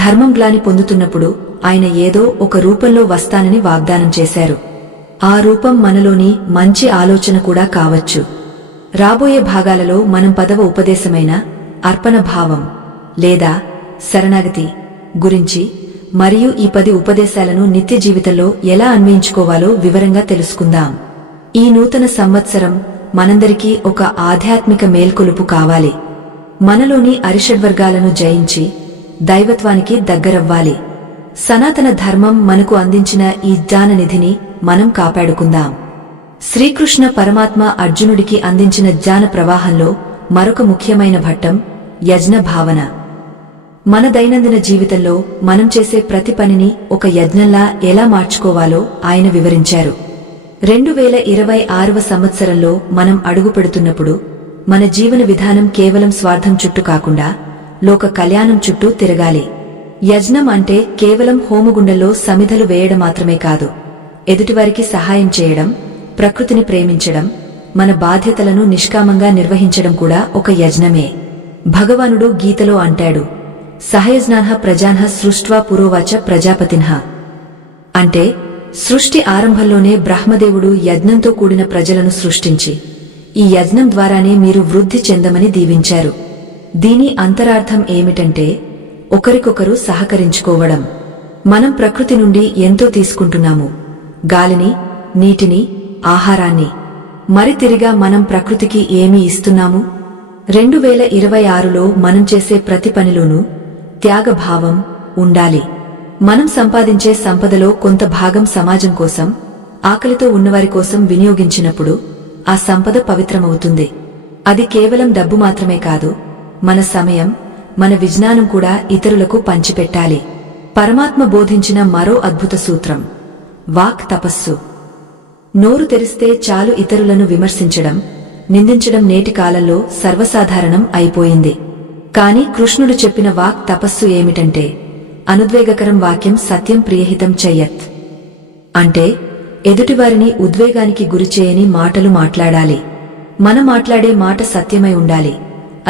ధర్మం గ్లాని పొందుతున్నప్పుడు ఆయన ఏదో ఒక రూపంలో వస్తానని వాగ్దానం చేశారు. ఆ రూపం మనలోని మంచి ఆలోచన కూడా కావచ్చు. రాబోయే భాగాలలో మనం 10వ ఉపదేశమైన అర్పణ భావం లేదా శరణాగతి గురించి మరియు ఈ 10 ఉపదేశాలను నిత్య జీవితంలో ఎలా అన్వయించుకోవాలో వివరంగా తెలుసుకుందాం. ఈ నూతన సంవత్సరం మనందరికీ ఒక ఆధ్యాత్మిక మేల్కొలుపు కావాలి. మనలోని అరిషడ్వర్గాలను జయించి దైవత్వానికి దగ్గరవ్వాలి. సనాతన ధర్మం మనకు అందించిన ఈ జ్ఞాననిధిని మనం కాపాడుకుందాం. శ్రీకృష్ణ పరమాత్మ అర్జునుడికి అందించిన జ్ఞాన ప్రవాహంలో మరొక ముఖ్యమైన ఘట్టం యజ్ఞ భావన. మన దైనందిన జీవితంలో మనం చేసే ప్రతి పనిని ఒక యజ్ఞంలా ఎలా మార్చుకోవాలో ఆయన వివరించారు. 2026వ సంవత్సరంలో మనం అడుగుపెడుతున్నప్పుడు మన జీవన విధానం కేవలం స్వార్థం చుట్టూ కాకుండా లోక కళ్యాణం చుట్టూ తిరగాలి. యజ్ఞం అంటే కేవలం హోమగుండంలో సమిధలు వేయడం మాత్రమే కాదు. ఎదుటివారికి సహాయం చేయడం, ప్రకృతిని ప్రేమించడం, మన బాధ్యతలను నిష్కామంగా నిర్వహించడం కూడా ఒక యజ్ఞమే. భగవానుడు గీతలో అంటాడు, సహయజ్ఞాన్హ ప్రజాన్హ సృష్ట్వా పురోవాచ ప్రజాపతిన్హ. అంటే సృష్టి ఆరంభంలోనే బ్రహ్మదేవుడు యజ్ఞంతో కూడిన ప్రజలను సృష్టించి ఈ యజ్ఞం ద్వారానే మీరు వృద్ధి చెందమని దీవించారు. దీని అంతరార్థం ఏమిటంటే ఒకరికొకరు సహకరించుకోవడం. మనం ప్రకృతి నుండి ఎంతో తీసుకుంటున్నాము. గాలిని, నీటిని, ఆహారాన్ని. మరి తిరిగా మనం ప్రకృతికి ఏమి ఇస్తున్నాము? 2026లో మనం చేసే ప్రతి పనిలోనూ త్యాగభావం ఉండాలి. మనం సంపాదించే సంపదలో కొంత భాగం సమాజం కోసం, ఆకలితో ఉన్నవారి కోసం వినియోగించినప్పుడు ఆ సంపద పవిత్రమవుతుంది. అది కేవలం డబ్బు మాత్రమే కాదు, మన సమయం, మన విజ్ఞానం కూడా ఇతరులకు పంచిపెట్టాలి. పరమాత్మ బోధించిన మరో అద్భుత సూత్రం వాక్ తపస్సు. నోరు తెరిస్తే చాలు ఇతరులను విమర్శించడం, నిందించడం నేటి కాలంలో సర్వసాధారణం అయిపోయింది. కాని కృష్ణుడు చెప్పిన వాక్ తపస్సు ఏమిటంటే అనుద్వేగకరం వాక్యం సత్యం ప్రియహితం చెయ్యత్. అంటే ఎదుటివారిని ఉద్వేగానికి గురిచేయని మాటలు మాట్లాడాలి. మనం మాట్లాడే మాట సత్యమై ఉండాలి,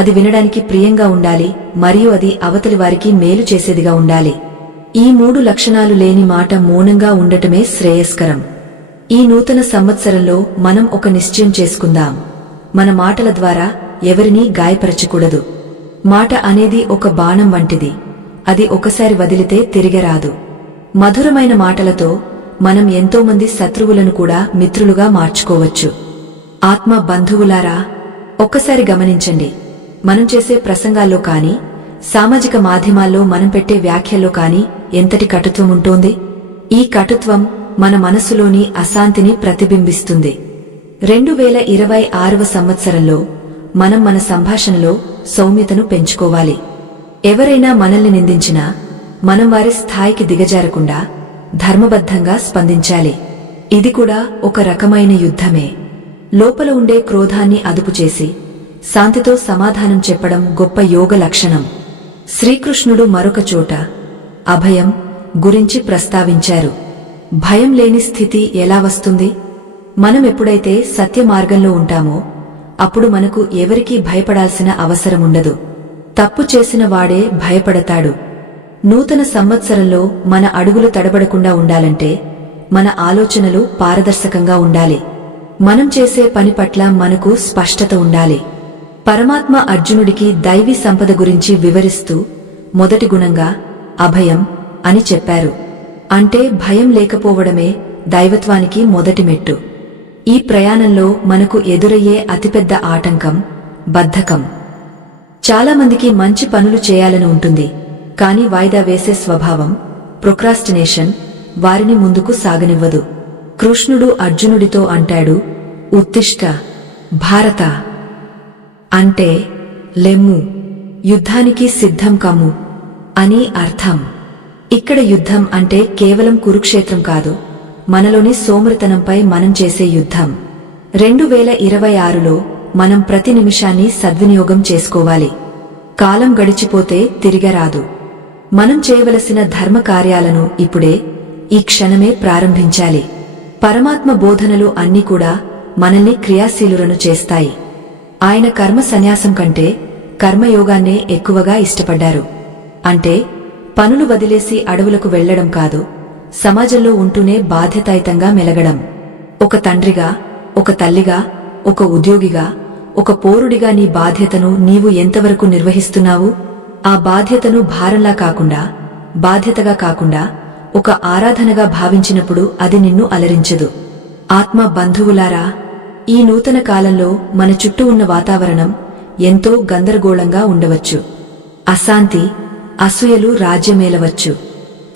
అది వినడానికి ప్రియంగా ఉండాలి, మరియు అది అవతలి వారికి మేలు చేసేదిగా ఉండాలి. ఈ 3 లక్షణాలు లేని మాట మౌనంగా ఉండటమే శ్రేయస్కరం. ఈ నూతన సంవత్సరంలో మనం ఒక నిశ్చయం చేసుకుందాం. మన మాటల ద్వారా ఎవరినీ గాయపరచకూడదు. మాట అనేది ఒక బాణం వంటిది, అది ఒకసారి వదిలితే తిరిగరాదు. మధురమైన మాటలతో మనం ఎంతోమంది శత్రువులను కూడా మిత్రులుగా మార్చుకోవచ్చు. ఆత్మ బంధువులారా, ఒక్కసారి గమనించండి, మనం చేసే ప్రసంగాల్లో కాని, సామాజిక మాధ్యమాల్లో మనం పెట్టే వ్యాఖ్యల్లో కాని ఎంతటి కటుత్వం ఉంటోంది. ఈ కటుత్వం మన మనస్సులోని అశాంతిని ప్రతిబింబిస్తుంది. 2026వ సంవత్సరంలో మనం మన సంభాషణలో సౌమ్యతను పెంచుకోవాలి. ఎవరైనా మనల్ని నిందించినా మనం వారి స్థాయికి దిగజారకుండా ధర్మబద్ధంగా స్పందించాలి. ఇది కూడా ఒక రకమైన యుద్ధమే. లోపల ఉండే క్రోధాన్ని అదుపుచేసి శాంతితో సమాధానం చెప్పడం గొప్ప యోగ లక్షణం. శ్రీకృష్ణుడు మరొక చోట అభయం గురించి ప్రస్తావించారు. భయం లేని స్థితి ఎలా వస్తుంది? మనం ఎప్పుడైతే సత్య మార్గంలో ఉంటామో అప్పుడు మనకు ఎవరికీ భయపడాల్సిన అవసరముండదు. తప్పు చేసిన వాడే భయపడతాడు. నూతన సంవత్సరంలో మన అడుగులు తడబడకుండా ఉండాలంటే మన ఆలోచనలు పారదర్శకంగా ఉండాలి. మనం చేసే పని పట్ల మనకు స్పష్టత ఉండాలి. పరమాత్మ అర్జునుడికి దైవీ సంపద గురించి వివరిస్తూ మొదటి గుణంగా అభయం అని చెప్పారు. అంటే భయం లేకపోవడమే దైవత్వానికి మొదటి మెట్టు. ఈ ప్రయాణంలో మనకు ఎదురయ్యే అతిపెద్ద ఆటంకం బద్ధకం. చాలామందికి మంచి పనులు చేయాలని ఉంటుంది, కాని వాయిదా వేసే స్వభావం ప్రొక్రాస్టినేషన్ వారిని ముందుకు సాగనివ్వదు. కృష్ణుడు అర్జునుడితో అంటాడు, ఉత్తిష్ట భారత, అంటే లెమ్ము, యుద్ధానికి సిద్ధం కమ్ము అని అర్థం. ఇక్కడ యుద్ధం అంటే కేవలం కురుక్షేత్రం కాదు, మనలోని సోమరితనంపై మనం చేసే యుద్ధం. 2026లో మనం ప్రతి నిమిషాన్ని సద్వినియోగం చేసుకోవాలి. కాలం గడిచిపోతే తిరిగరాదు. మనం చేయవలసిన ధర్మ కార్యాలను ఇప్పుడే, ఈ క్షణమే ప్రారంభించాలి. పరమాత్మ బోధనలు అన్నీ కూడా మనల్ని క్రియాశీలులను చేస్తాయి. ఆయన కర్మ సన్యాసం కంటే కర్మయోగాన్నే ఎక్కువగా ఇష్టపడ్డారు. అంటే పనులు వదిలేసి అడవులకు వెళ్లడం కాదు, సమాజంలో ఉంటూనే బాధ్యతాయుతంగా మెలగడం. ఒక తండ్రిగా, ఒక తల్లిగా, ఒక ఉద్యోగిగా, ఒక పౌరుడిగా నీ బాధ్యతను నీవు ఎంతవరకు నిర్వహిస్తున్నావు? ఆ బాధ్యతను భారంలా కాకుండా, బాధ్యతగా కాకుండా ఒక ఆరాధనగా భావించినప్పుడు అది నిన్ను అలరించదు. ఆత్మ బంధువులారా, ఈ నూతన కాలంలో మన చుట్టూ ఉన్న వాతావరణం ఎంతో గందరగోళంగా ఉండవచ్చు. అశాంతి, అసూయలు రాజ్యమేలవచ్చు.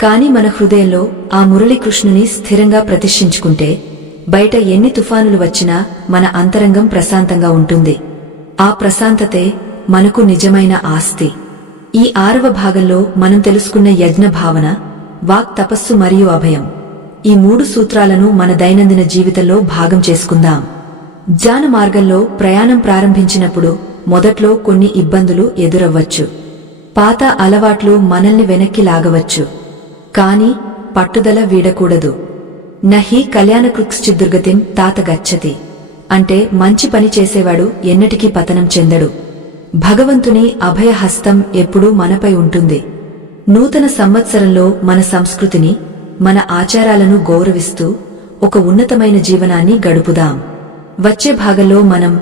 కాని మన హృదయంలో ఆ మురళీకృష్ణుని స్థిరంగా ప్రతిష్ఠించుకుంటే బయట ఎన్ని తుఫానులు వచ్చినా మన అంతరంగం ప్రశాంతంగా ఉంటుంది. ఆ ప్రశాంతతే మనకు నిజమైన ఆస్తి. ఈ 6వ భాగంలో మనం తెలుసుకున్న యజ్ఞ భావన, వాక్ తపస్సు మరియు అభయం, ఈ 3 సూత్రాలను మన దైనందిన జీవితంలో భాగం చేసుకుందాం. జ్ఞాన మార్గంలో ప్రయాణం ప్రారంభించినప్పుడు మొదట్లో కొన్ని ఇబ్బందులు ఎదురవ్వచ్చు. పాత అలవాట్లు మనల్ని వెనక్కి లాగవచ్చు. కాని పట్టుదల వీడకూడదు. నహి కళ్యాణకృత్స్చిదుర్గతిం తాత గచ్చతి, అంటే మంచి పని చేసేవాడు ఎన్నటికీ పతనం చెందడు. భగవంతుని అభయహస్తం ఎప్పుడూ మనపై ఉంటుంది. నూతన సంవత్సరంలో మన సంస్కృతిని, మన ఆచారాలను గౌరవిస్తూ ఒక ఉన్నతమైన జీవనాన్ని గడుపుదాం. వచ్చే భాగంలో మనం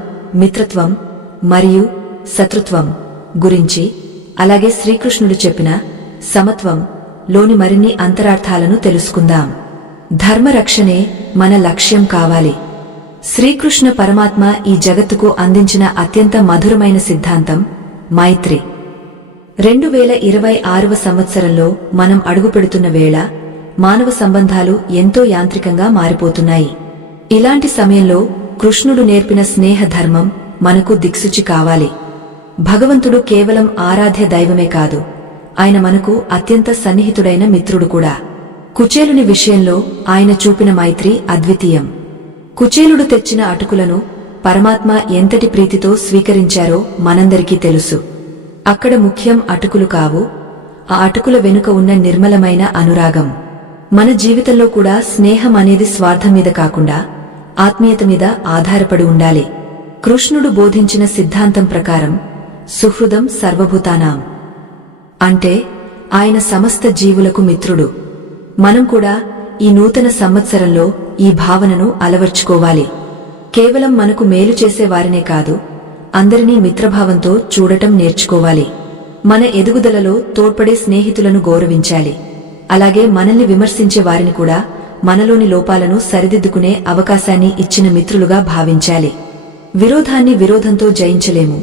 మిత్రత్వం మరియు శత్రుత్వం గురించి, అలాగే శ్రీకృష్ణుడు చెప్పిన సమత్వం లోని మరిన్ని అంతరార్థాలను తెలుసుకుందాం. ధర్మరక్షణే మన లక్ష్యం కావాలి. శ్రీకృష్ణ పరమాత్మ ఈ జగత్తుకు అందించిన అత్యంత మధురమైన సిద్ధాంతం మైత్రి. 2026వ సంవత్సరంలో మనం అడుగుపెడుతున్న వేళ మానవ సంబంధాలు ఎంతో యాంత్రికంగా మారిపోతున్నాయి. ఇలాంటి సమయంలో కృష్ణుడు నేర్పిన స్నేహ ధర్మం మనకు దిక్సూచి కావాలి. భగవంతుడు కేవలం ఆరాధ్య దైవమే కాదు, ఆయన మనకు అత్యంత సన్నిహితుడైన మిత్రుడు కూడా. కుచేలుని విషయంలో ఆయన చూపిన మైత్రి అద్వితీయం. కుచేలుడు తెచ్చిన అటుకులను పరమాత్మ ఎంతటి ప్రీతితో స్వీకరించారో మనందరికీ తెలుసు. అక్కడ ముఖ్యం అటుకులు కావు, ఆ అటుకుల వెనుక ఉన్న నిర్మలమైన అనురాగం. మన జీవితంలో కూడా స్నేహం అనేది స్వార్థం మీద కాకుండా ఆత్మీయత మీద ఆధారపడి ఉండాలి. కృష్ణుడు బోధించిన సిద్ధాంతం ప్రకారం సుహృదం సర్వభూతానాం అంటే ఆయన సమస్త జీవులకు మిత్రుడు. మనం కూడా ఈ నూతన సంవత్సరంలో ఈ భావనను అలవర్చుకోవాలి. కేవలం మనకు మేలు చేసే వారినే కాదు, అందరినీ మిత్రభావంతో చూడటం నేర్చుకోవాలి. మన ఎదుగుదలలో తోడ్పడే స్నేహితులను గౌరవించాలి. అలాగే మనల్ని విమర్శించే వారిని కూడా మనలోని లోపాలను సరిదిద్దుకునే అవకాశాన్ని ఇచ్చిన మిత్రులుగా భావించాలి. విరోధాన్ని విరోధంతో జయించలేము,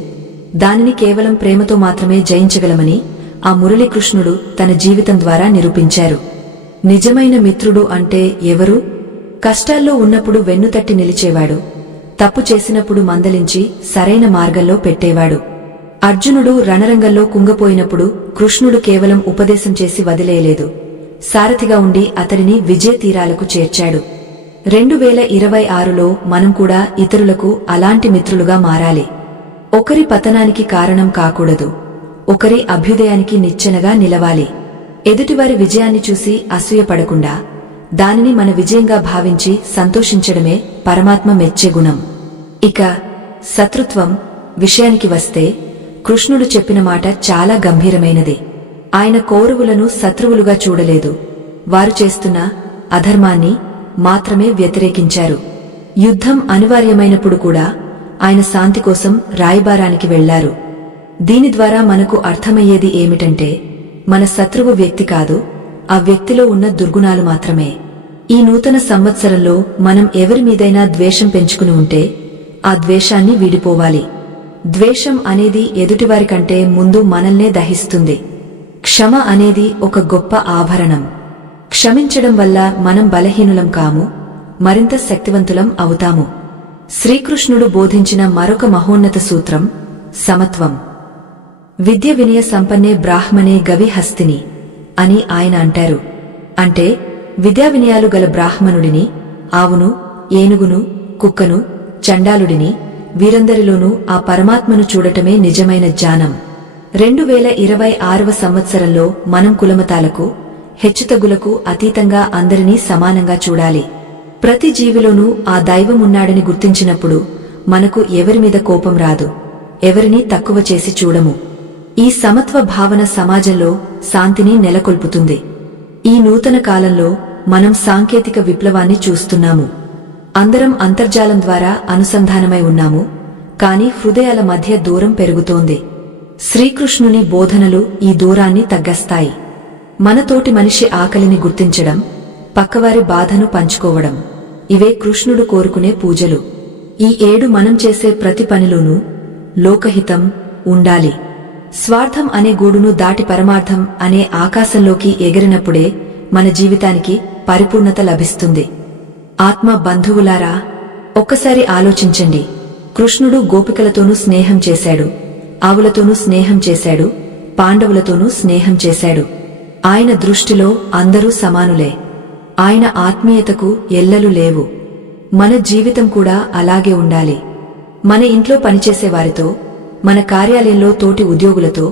దానిని కేవలం ప్రేమతో మాత్రమే జయించగలమని ఆ మురళీకృష్ణుడు తన జీవితం ద్వారా నిరూపించారు. నిజమైన మిత్రుడు అంటే ఎవరు? కష్టాల్లో ఉన్నప్పుడు వెన్నుతట్టి నిలిచేవాడు, తప్పు చేసినప్పుడు మందలించి సరైన మార్గంలో పెట్టేవాడు. అర్జునుడు రణరంగంలో కుంగపోయినప్పుడు కృష్ణుడు కేవలం ఉపదేశం చేసి వదిలేయలేదు, సారథిగా ఉండి అతడిని విజయ తీరాలకు చేర్చాడు. 2026లో మనం కూడా ఇతరులకు అలాంటి మిత్రులుగా మారాలి. ఒకరి పతనానికి కారణం కాకూడదు, ఒకరి అభ్యుదయానికి నిచ్చెనగా నిలవాలి. ఎదుటివారి విజయాన్ని చూసి అసూయపడకుండా దానిని మన విజయంగా భావించి సంతోషించడమే పరమాత్మ మెచ్చే గుణం. ఇక శత్రుత్వం విషయానికి వస్తే కృష్ణుడు చెప్పిన మాట చాలా గంభీరమైనది. ఆయన కౌరవులను శత్రువులుగా చూడలేదు, వారు చేస్తున్న అధర్మాన్ని మాత్రమే వ్యతిరేకించారు. యుద్ధం అనివార్యమైనప్పుడు కూడా ఆయన శాంతి కోసం రాయబారానికి వెళ్లారు. దీని ద్వారా మనకు అర్థమయ్యేది ఏమిటంటే మన శత్రువు వ్యక్తి కాదు, ఆ వ్యక్తిలో ఉన్న దుర్గుణాలు మాత్రమే. ఈ నూతన సంవత్సరంలో మనం ఎవరి మీదైనా ద్వేషం పెంచుకుని ఉంటే ఆ ద్వేషాన్ని వీడిపోవాలి. ద్వేషం అనేది ఎదుటివారి కంటే ముందు మనల్నే దహిస్తుంది. క్షమ అనేది ఒక గొప్ప ఆభరణం. క్షమించడం వల్ల మనం బలహీనులం కాము, మరింత శక్తివంతులం అవుతాము. శ్రీకృష్ణుడు బోధించిన మరొక మహోన్నత సూత్రం సమత్వం. విద్య వినయ సంపన్నే బ్రాహ్మణే గవి హస్తిని అని ఆయన అంటారు. అంటే విద్యా వినయాలు గల బ్రాహ్మణుడిని, ఆవును, ఏనుగును, కుక్కను, చండాలుడిని, వీరందరిలోనూ ఆ పరమాత్మను చూడటమే నిజమైన జ్ఞానం. 2026వ సంవత్సరంలో మనం కులమతాలకు, హెచ్చుతగ్గులకు అతీతంగా అందరినీ సమానంగా చూడాలి. ప్రతి జీవిలోనూ ఆ దైవం ఉన్నాడని గుర్తించినప్పుడు మనకు ఎవరిమీద కోపం రాదు, ఎవరినీ తక్కువ చేసి చూడము. ఈ సమత్వ భావన సమాజంలో శాంతిని నెలకొల్పుతుంది. ఈ నూతన కాలంలో మనం సాంకేతిక విప్లవాన్ని చూస్తున్నాము. అందరం అంతర్జాలం ద్వారా అనుసంధానమై ఉన్నాము, కాని హృదయాల మధ్య దూరం పెరుగుతోంది. శ్రీకృష్ణుని బోధనలు ఈ దూరాన్ని తగ్గిస్తాయి. మనతోటి మనిషి ఆకలిని గుర్తించడం, పక్కవారి బాధను పంచుకోవడం, ఇవే కృష్ణుడు కోరుకునే పూజలు. ఈ ఏడు మనం చేసే ప్రతి పనిలోనూ లోకహితం ఉండాలి. స్వార్థం అనే గూడును దాటి పరమార్థం అనే ఆకాశంలోకి ఎగిరినప్పుడే మన జీవితానికి పరిపూర్ణత లభిస్తుంది. ఆత్మ బంధువులారా, ఒక్కసారి ఆలోచించండి. కృష్ణుడు గోపికలతోనూ స్నేహం చేశాడు, ఆవులతోనూ స్నేహం చేశాడు, పాండవులతోనూ స్నేహం చేశాడు. ఆయన దృష్టిలో అందరూ సమానులే. ఆయన ఆత్మీయతకు ఎల్లలు లేవు. మన జీవితం కూడా అలాగే ఉండాలి. మన ఇంట్లో పనిచేసే వారితో, మన కార్యాలయంలో తోటి ఉద్యోగులతో,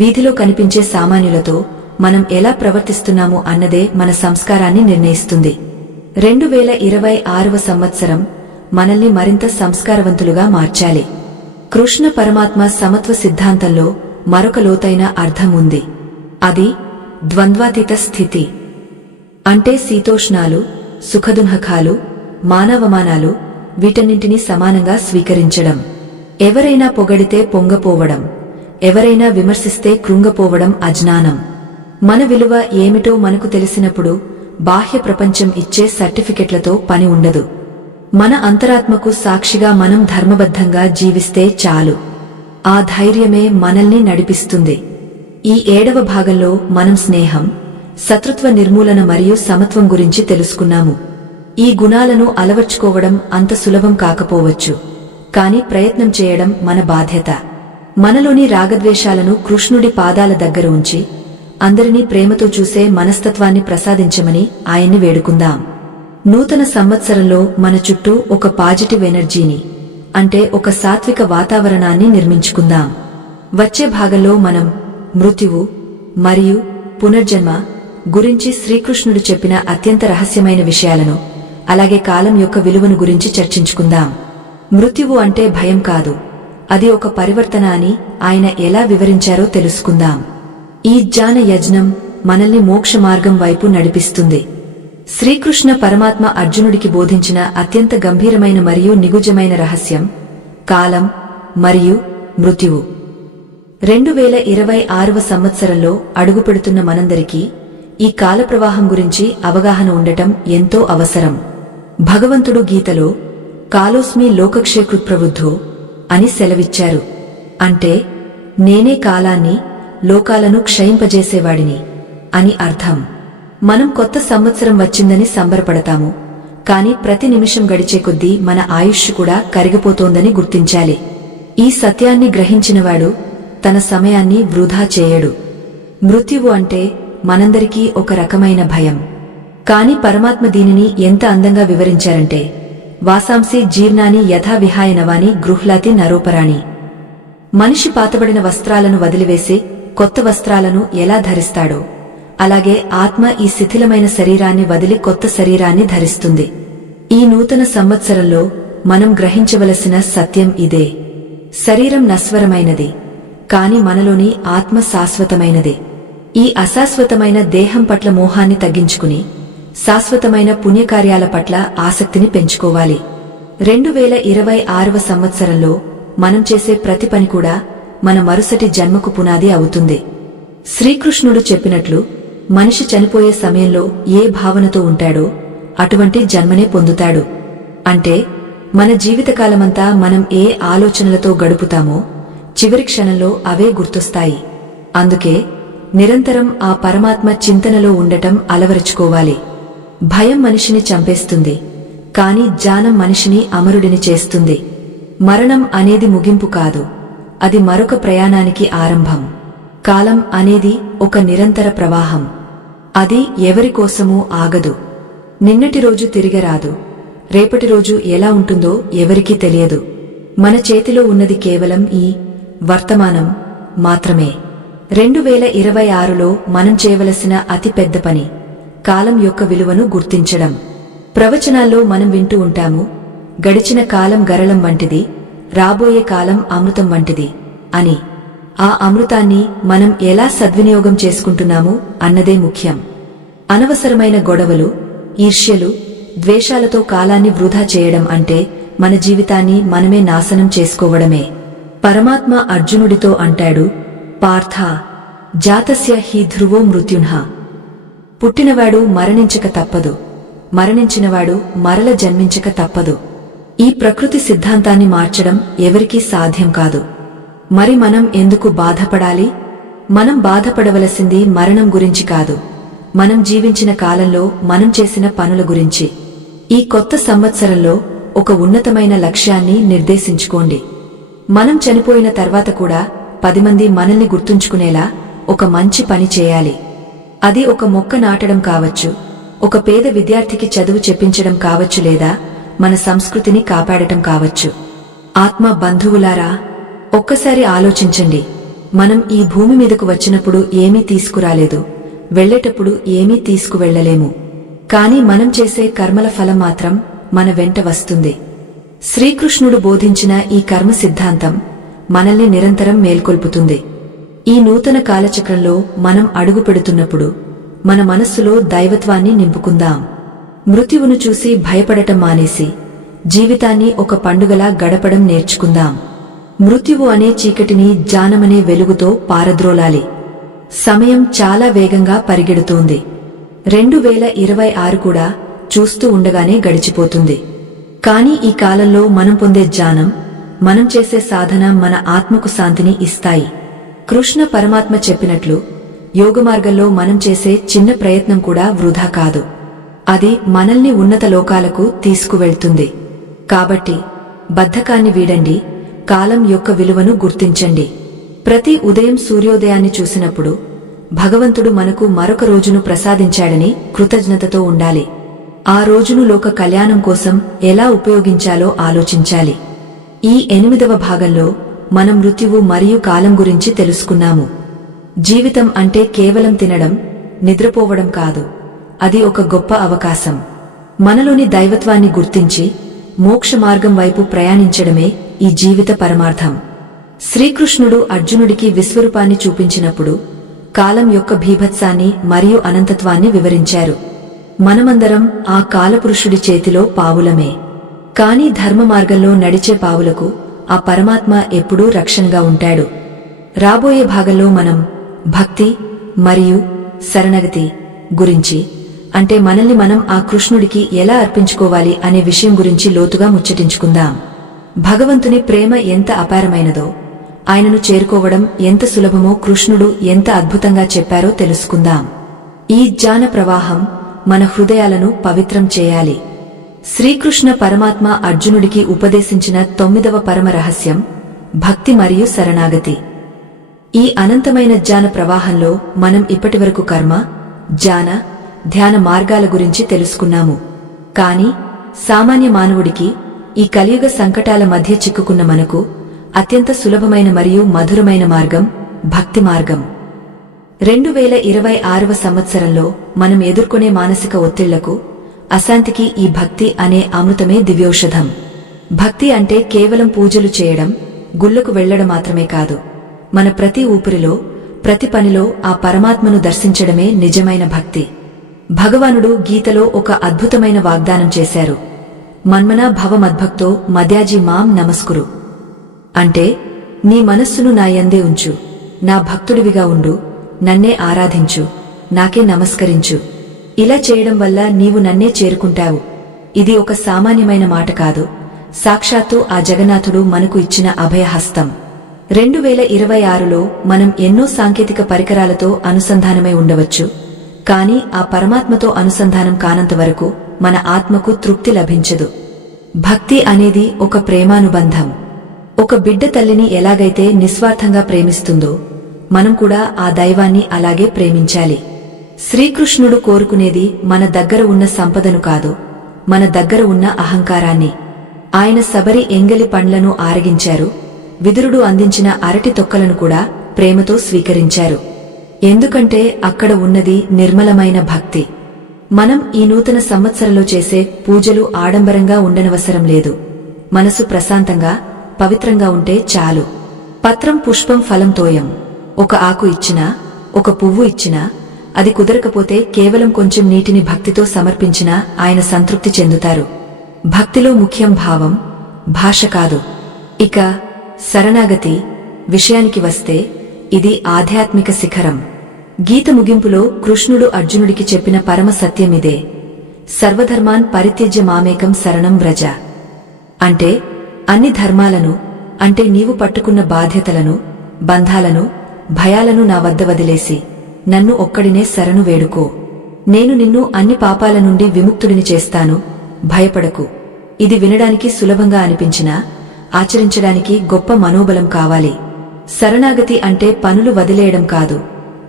వీధిలో కనిపించే సామాన్యులతో మనం ఎలా ప్రవర్తిస్తున్నాము అన్నదే మన సంస్కారాన్ని నిర్ణయిస్తుంది. 2026వ సంవత్సరం మనల్ని మరింత సంస్కారవంతులుగా మార్చాలి. కృష్ణ పరమాత్మ సమత్వ సిద్ధాంతంలో మరొక లోతైన అర్థం ఉంది. అది ద్వంద్వాతీత స్థితి. అంటే శీతోష్ణాలు, సుఖదుఃఖాలు, మానవమానాలు వీటన్నింటినీ సమానంగా స్వీకరించడం. ఎవరైనా పొగడితే పొంగపోవడం, ఎవరైనా విమర్శిస్తే కృంగపోవడం అజ్ఞానం. మన విలువ ఏమిటో మనకు తెలిసినప్పుడు బాహ్య ప్రపంచం ఇచ్చే సర్టిఫికెట్లతో పని ఉండదు. మన అంతరాత్మకు సాక్షిగా మనం ధర్మబద్ధంగా జీవిస్తే చాలు. ఆ ధైర్యమే మనల్ని నడిపిస్తుంది. ఈ 7వ భాగంలో మనం స్నేహం, శత్రుత్వ నిర్మూలన మరియు సమత్వం గురించి తెలుసుకున్నాము. ఈ గుణాలను అలవర్చుకోవడం అంత సులభం కాకపోవచ్చు, కాని ప్రయత్నం చేయడం మన బాధ్యత. మనలోని రాగద్వేషాలను కృష్ణుడి పాదాల దగ్గర ఉంచి అందరినీ ప్రేమతో చూసే మనస్తత్వాన్ని ప్రసాదించమని ఆయన్ని వేడుకుందాం. నూతన సంవత్సరంలో మన చుట్టూ ఒక పాజిటివ్ ఎనర్జీని, అంటే ఒక సాత్విక వాతావరణాన్ని నిర్మించుకుందాం. వచ్చే భాగంలో మనం మృత్యువు మరియు పునర్జన్మ గురించి శ్రీకృష్ణుడు చెప్పిన అత్యంత రహస్యమైన విషయాలను, అలాగే కాలం యొక్క విలువను గురించి చర్చించుకుందాం. మృత్యువు అంటే భయం కాదు, అది ఒక పరివర్తన అని ఆయన ఎలా వివరించారో తెలుసుకుందాం. ఈ జ్ఞాన యజ్ఞం మనల్ని మోక్ష మార్గం వైపు నడిపిస్తుంది. శ్రీకృష్ణ పరమాత్మ అర్జునుడికి బోధించిన అత్యంత గంభీరమైన మరియు నిగుజమైన రహస్యం కాలం మరియు మృత్యువు. 2026వ సంవత్సరంలో అడుగుపెడుతున్న మనందరికీ ఈ కాల ప్రవాహం గురించి అవగాహన ఉండటం ఎంతో అవసరం. భగవంతుడు గీతలో కాలోస్మి లోకక్షేకృత్ ప్రవృద్ధో అని సెలవిచ్చారు. అంటే నేనే కాలాన్ని, లోకాలను క్షయింపజేసేవాడిని అని అర్థం. మనం కొత్త సంవత్సరం వచ్చిందని సంబరపడతాము, కాని ప్రతి నిమిషం గడిచే కొద్దీ మన ఆయుష్ కూడా కరిగిపోతోందని గుర్తించాలి. ఈ సత్యాన్ని గ్రహించినవాడు తన సమయాన్ని వృధా చేయడు. మృత్యువు అంటే మనందరికీ ఒక రకమైన భయం, కాని పరమాత్మ దీనిని ఎంత అందంగా వివరించారంటే వాసాంసి జీర్ణాని యథా విహాయ నవాని గృహ్లాతి నరోపరాణి. మనిషి పాతబడిన వస్త్రాలను వదిలివేసి కొత్త వస్త్రాలను ఎలా ధరిస్తాడో, అలాగే ఆత్మ ఈ శిథిలమైన శరీరాన్ని వదిలి కొత్త శరీరాన్ని ధరిస్తుంది. ఈ నూతన సంవత్సరంలో మనం గ్రహించవలసిన సత్యం ఇదే. శరీరం నశ్వరమైనది, కాని మనలోని ఆత్మ శాశ్వతమైనది. ఈ అశాశ్వతమైన దేహం పట్ల మోహాన్ని తగ్గించుకుని శాశ్వతమైన పుణ్యకార్యాల పట్ల ఆసక్తిని పెంచుకోవాలి. 2026వ సంవత్సరంలో మనం చేసే ప్రతి పని కూడా మన మరుసటి జన్మకు పునాది అవుతుంది. శ్రీకృష్ణుడు చెప్పినట్లు మనిషి చనిపోయే సమయంలో ఏ భావనతో ఉంటాడో అటువంటి జన్మనే పొందుతాడు. అంటే మన జీవితకాలమంతా మనం ఏ ఆలోచనలతో గడుపుతామో చివరి క్షణంలో అవే గుర్తొస్తాయి. అందుకే నిరంతరం ఆ పరమాత్మ చింతనలో ఉండటం అలవరుచుకోవాలి. భయం మనిషిని చంపేస్తుంది, కాని జ్ఞానం మనిషిని అమరుడిని చేస్తుంది. మరణం అనేది ముగింపు కాదు, అది మరొక ప్రయాణానికి ఆరంభం. కాలం అనేది ఒక నిరంతర ప్రవాహం, అది ఎవరికోసమూ ఆగదు. నిన్నటి రోజు తిరిగరాదు, రేపటి రోజు ఎలా ఉంటుందో ఎవరికీ తెలియదు. మన చేతిలో ఉన్నది కేవలం ఈ వర్తమానం మాత్రమే. 2026లో మనం చేయవలసిన అతి పెద్ద పని కాలం యొక్క విలువను గుర్తించడం. ప్రవచనాల్లో మనం వింటూ ఉంటాము, గడిచిన కాలం గరళం వంటిది, రాబోయే కాలం అమృతం వంటిది అని. ఆ అమృతాన్ని మనం ఎలా సద్వినియోగం చేసుకుంటున్నాము అన్నదే ముఖ్యం. అనవసరమైన గొడవలు, ఈర్ష్యలు, ద్వేషాలతో కాలాన్ని వృధా చేయడం అంటే మన జీవితాన్ని మనమే నాశనం చేసుకోవడమే. పరమాత్మ అర్జునుడితో అంటాడు, పార్థ జాతస్య హి ధ్రువో మృత్యున్హ. పుట్టినవాడు మరణించక తప్పదు, మరణించినవాడు మరల జన్మించక తప్పదు. ఈ ప్రకృతి సిద్ధాంతాన్ని మార్చడం ఎవరికీ సాధ్యం కాదు. మరి మనం ఎందుకు బాధపడాలి? మనం బాధపడవలసింది మరణం గురించి కాదు, మనం జీవించిన కాలంలో మనం చేసిన పనుల గురించి. ఈ కొత్త సంవత్సరంలో ఒక ఉన్నతమైన లక్ష్యాన్ని నిర్దేశించుకోండి. మనం చనిపోయిన తర్వాత కూడా 10 మంది మనల్ని గుర్తుంచుకునేలా ఒక మంచి పని చేయాలి. అది ఒక మొక్క నాటడం కావచ్చు, ఒక పేద విద్యార్థికి చదువు చెప్పించడం కావచ్చు, లేదా మన సంస్కృతిని కాపాడటం కావచ్చు. ఆత్మ బంధువులారా, ఒక్కసారి ఆలోచించండి. మనం ఈ భూమి మీదకు వచ్చినప్పుడు ఏమీ తీసుకురాలేదు, వెళ్లేటప్పుడు ఏమీ తీసుకువెళ్లలేము. కాని మనం చేసే కర్మల ఫలం మాత్రం మన వెంట వస్తుంది. శ్రీకృష్ణుడు బోధించిన ఈ కర్మ సిద్ధాంతం మనల్ని నిరంతరం మేల్కొల్పుతుంది. ఈ నూతన కాలచక్రంలో మనం అడుగు పెడుతున్నప్పుడు మన మనస్సులో దైవత్వాన్ని నింపుకుందాం. మృత్యువును చూసి భయపడటం మానేసి జీవితాన్ని ఒక పండుగలా గడపడం నేర్చుకుందాం. మృత్యువు అనే చీకటిని జ్ఞానమనే వెలుగుతో పారద్రోలాలి. సమయం చాలా వేగంగా పరిగెడుతోంది. 2026 కూడా చూస్తూ ఉండగానే గడిచిపోతుంది. కానీ ఈ కాలంలో మనం పొందే జ్ఞానం, మనం చేసే సాధన మన ఆత్మకు శాంతిని ఇస్తాయి. కృష్ణ పరమాత్మ చెప్పినట్లు యోగమార్గంలో మనం చేసే చిన్న ప్రయత్నం కూడా వృధా కాదు. అది మనల్ని ఉన్నత లోకాలకు తీసుకువెళ్తుంది. కాబట్టి బద్ధకాన్ని వీడండి, కాలం యొక్క విలువను గుర్తించండి. ప్రతి ఉదయం సూర్యోదయాన్ని చూసినప్పుడు భగవంతుడు మనకు మరొక రోజును ప్రసాదించాడని కృతజ్ఞతతో ఉండాలి. ఆ రోజును లోక కళ్యాణం కోసం ఎలా ఉపయోగించాలో ఆలోచించాలి. ఈ 8వ భాగంలో మనం మృత్యువు మరియు కాలం గురించి తెలుసుకున్నాము. జీవితం అంటే కేవలం తినడం, నిద్రపోవడం కాదు. అది ఒక గొప్ప అవకాశం. మనలోని దైవత్వాన్ని గుర్తించి మోక్ష మార్గం వైపు ప్రయాణించడమే ఈ జీవిత పరమార్థం. శ్రీకృష్ణుడు అర్జునుడికి విశ్వరూపాన్ని చూపించినప్పుడు కాలం యొక్క భీభత్సాన్ని మరియు అనంతత్వాన్ని వివరించారు. మనమందరం ఆ కాలపురుషుడి చేతిలో పావులమే. కాని ధర్మ మార్గంలో నడిచే పావులకు ఆ పరమాత్మ ఎప్పుడూ రక్షణగా ఉంటాడు. రాబోయే భాగంలో మనం భక్తి మరియు శరణగతి గురించి, అంటే మనల్ని మనం ఆ కృష్ణుడికి ఎలా అర్పించుకోవాలి అనే విషయం గురించి లోతుగా ముచ్చటించుకుందాం. భగవంతుని ప్రేమ ఎంత అపారమైనదో, ఆయనను చేరుకోవడం ఎంత సులభమో కృష్ణుడు ఎంత అద్భుతంగా చెప్పారో తెలుసుకుందాం. ఈ జ్ఞాన ప్రవాహం మన హృదయాలను పవిత్రం చేయాలి. శ్రీకృష్ణ పరమాత్మ అర్జునుడికి ఉపదేశించిన 9వ పరమ రహస్యం భక్తి మరియు శరణాగతి. ఈ అనంతమైన జ్ఞాన ప్రవాహంలో మనం ఇప్పటివరకు కర్మ, జ్ఞాన, ధ్యాన మార్గాల గురించి తెలుసుకున్నాము. కాని సామాన్య మానవుడికి ఈ కలియుగ సంకటాల మధ్య చిక్కుకున్న మనకు అత్యంత సులభమైన మరియు మధురమైన మార్గం భక్తి మార్గం. 2026వ సంవత్సరంలో మనం ఎదుర్కొనే మానసిక ఒత్తిళ్లకు, అశాంతికి ఈ భక్తి అనే అమృతమే దివ్యౌషధం. భక్తి అంటే కేవలం పూజలు చేయడం, గుళ్లకు వెళ్లడం మాత్రమే కాదు. మన ప్రతి ఊపిరిలో, ప్రతి పనిలో ఆ పరమాత్మను దర్శించడమే నిజమైన భక్తి. భగవానుడు గీతలో ఒక అద్భుతమైన వాగ్దానం చేశారు. మన్మనా భవ మద్భక్తో మద్యాజీ మాం నమస్కురు. అంటే నీ మనస్సును నా యందే ఉంచు, నా భక్తుడివిగా ఉండు, నన్నే ఆరాధించు, నాకే నమస్కరించు. ఇలా చేయడం వల్ల నీవు నన్నే చేరుకుంటావు. ఇది ఒక సామాన్యమైన మాట కాదు, సాక్షాత్తు ఆ జగన్నాథుడు మనకు ఇచ్చిన అభయహస్తం. 2026లో మనం ఎన్నో సాంకేతిక పరికరాలతో అనుసంధానమై ఉండవచ్చు. కాని ఆ పరమాత్మతో అనుసంధానం కానంత వరకు మన ఆత్మకు తృప్తి లభించదు. భక్తి అనేది ఒక ప్రేమానుబంధం. ఒక బిడ్డ తల్లిని ఎలాగైతే నిస్వార్థంగా ప్రేమిస్తుందో, మనం కూడా ఆ దైవాన్ని అలాగే ప్రేమించాలి. శ్రీకృష్ణుడు కోరుకునేది మన దగ్గర ఉన్న సంపదను కాదు, మన దగ్గర ఉన్న అహంకారాన్ని. ఆయన శబరి ఎంగలి పండ్లను ఆరగించారు, విదురుడు అందించిన అరటి తొక్కలను కూడా ప్రేమతో స్వీకరించారు. ఎందుకంటే అక్కడ ఉన్నది నిర్మలమైన భక్తి. మనం ఈ నూతన సంవత్సరంలో చేసే పూజలు ఆడంబరంగా ఉండనవసరం లేదు. మనసు ప్రశాంతంగా, పవిత్రంగా ఉంటే చాలు. పత్రం పుష్పం ఫలం తోయం. ఒక ఆకు ఇచ్చినా, ఒక పువ్వు ఇచ్చినా, అది కుదరకపోతే కేవలం కొంచెం నీటిని భక్తితో సమర్పించినా ఆయన సంతృప్తి చెందుతారు. భక్తిలో ముఖ్యం భావం, భాష కాదు. ఇక శరణాగతి విషయానికి వస్తే ఇది ఆధ్యాత్మిక శిఖరం. గీత ముగింపులో కృష్ణుడు అర్జునుడికి చెప్పిన పరమ సత్యమిదే. సర్వధర్మాన్ పరిత్యజ్య మామేకం శరణం వ్రజ. అంటే అన్ని ధర్మాలను, అంటే నీవు పట్టుకున్న బాధ్యతలను, బంధాలను, భయాలను నా వద్ద వదిలేసి నన్ను ఒక్కడినే శరణు వేడుకో. నేను నిన్ను అన్ని పాపాల నుండి విముక్తుడిని చేస్తాను, భయపడకు. ఇది వినడానికి సులభంగా అనిపించినా ఆచరించడానికి గొప్ప మనోబలం కావాలి. శరణాగతి అంటే పనులు వదిలేయడం కాదు,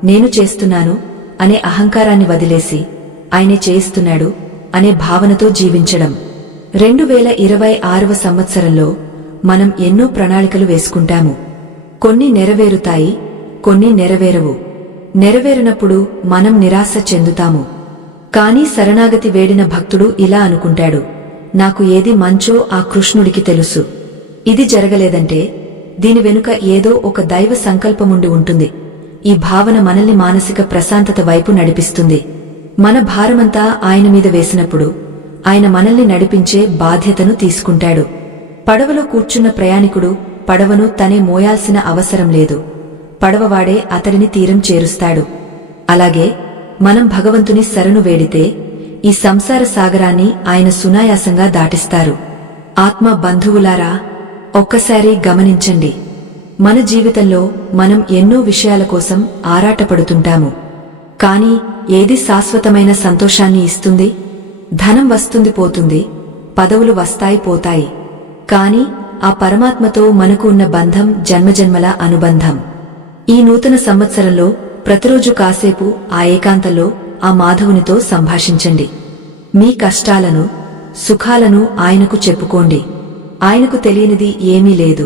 నేను చేస్తున్నాను అనే అహంకారాన్ని వదిలేసి ఆయనే చేయిస్తున్నాడు అనే భావనతో జీవించడం. 2026వ సంవత్సరంలో మనం ఎన్నో ప్రణాళికలు వేసుకుంటాము. కొన్ని నెరవేరుతాయి, కొన్ని నెరవేరవు. నెరవేరినప్పుడు మనం నిరాశ చెందుతాము. కాని శరణాగతి వేడిన భక్తుడు ఇలా అనుకుంటాడు, నాకు ఏది మంచో ఆ కృష్ణుడికి తెలుసు. ఇది జరగలేదంటే దీని వెనుక ఏదో ఒక దైవ సంకల్పముండి ఉంటుంది. ఈ భావన మనల్ని మానసిక ప్రశాంతత వైపు నడిపిస్తుంది. మన భారమంతా ఆయన మీద వేసినప్పుడు ఆయన మనల్ని నడిపించే బాధ్యతను తీసుకుంటాడు. పడవలో కూర్చున్న ప్రయాణికుడు పడవను తనే మోయాల్సిన అవసరం లేదు, పడవవాడే అతడిని తీరం చేరుస్తాడు. అలాగే మనం భగవంతుని శరణు వేడితే ఈ సంసార సాగరాన్ని ఆయన సునాయాసంగా దాటిస్తారు. ఆత్మ బంధువులారా, ఒక్కసారి గమనించండి. మన జీవితంలో మనం ఎన్నో విషయాల కోసం ఆరాటపడుతుంటాము. కాని ఏది శాశ్వతమైన సంతోషాన్ని ఇస్తుంది? ధనం వస్తుంది పోతుంది, పదవులు వస్తాయి పోతాయి. కాని ఆ పరమాత్మతో మనకు ఉన్న బంధం జన్మజన్మల అనుబంధం. ఈ నూతన సంవత్సరంలో ప్రతిరోజు కాసేపు ఆ ఏకాంతంలో ఆ మాధవునితో సంభాషించండి. మీ కష్టాలను, సుఖాలను ఆయనకు చెప్పుకోండి. ఆయనకు తెలియనిది ఏమీ లేదు.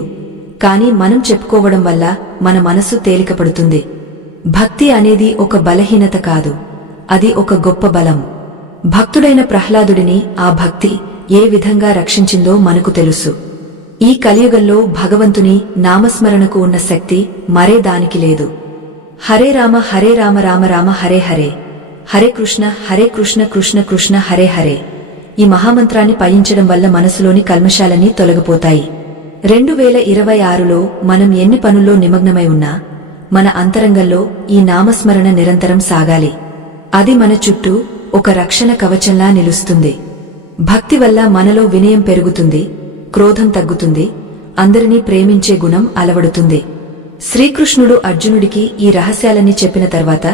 కాని మనం చెప్పుకోవడం వల్ల మన మనసు తేలికపడుతుంది. భక్తి అనేది ఒక బలహీనత కాదు, అది ఒక గొప్ప బలం. భక్తుడైన ప్రహ్లాదుడిని ఆ భక్తి ఏ విధంగా రక్షించిందో మనకు తెలుసు. ఈ కలియుగంలో భగవంతుని నామస్మరణకు ఉన్న శక్తి మరే దానికి లేదు. హరే రామ రామ రామ హరే హరే, హరే కృష్ణ కృష్ణ కృష్ణ హరే హరే. ఈ మహామంత్రాన్ని పయించడం వల్ల మనసులోని కల్మషాలన్నీ తొలగిపోతాయి. 2026లో మనం ఎన్ని పనుల్లో నిమగ్నమై ఉన్నా మన అంతరంగంలో ఈ నామస్మరణ నిరంతరం సాగాలి. అది మన చుట్టూ ఒక రక్షణ కవచంలా నిలుస్తుంది. భక్తి వల్ల మనలో వినయం పెరుగుతుంది, క్రోధం తగ్గుతుంది, అందరినీ ప్రేమించే గుణం అలవడుతుంది. శ్రీకృష్ణుడు అర్జునుడికి ఈ రహస్యాలన్నీ చెప్పిన తర్వాత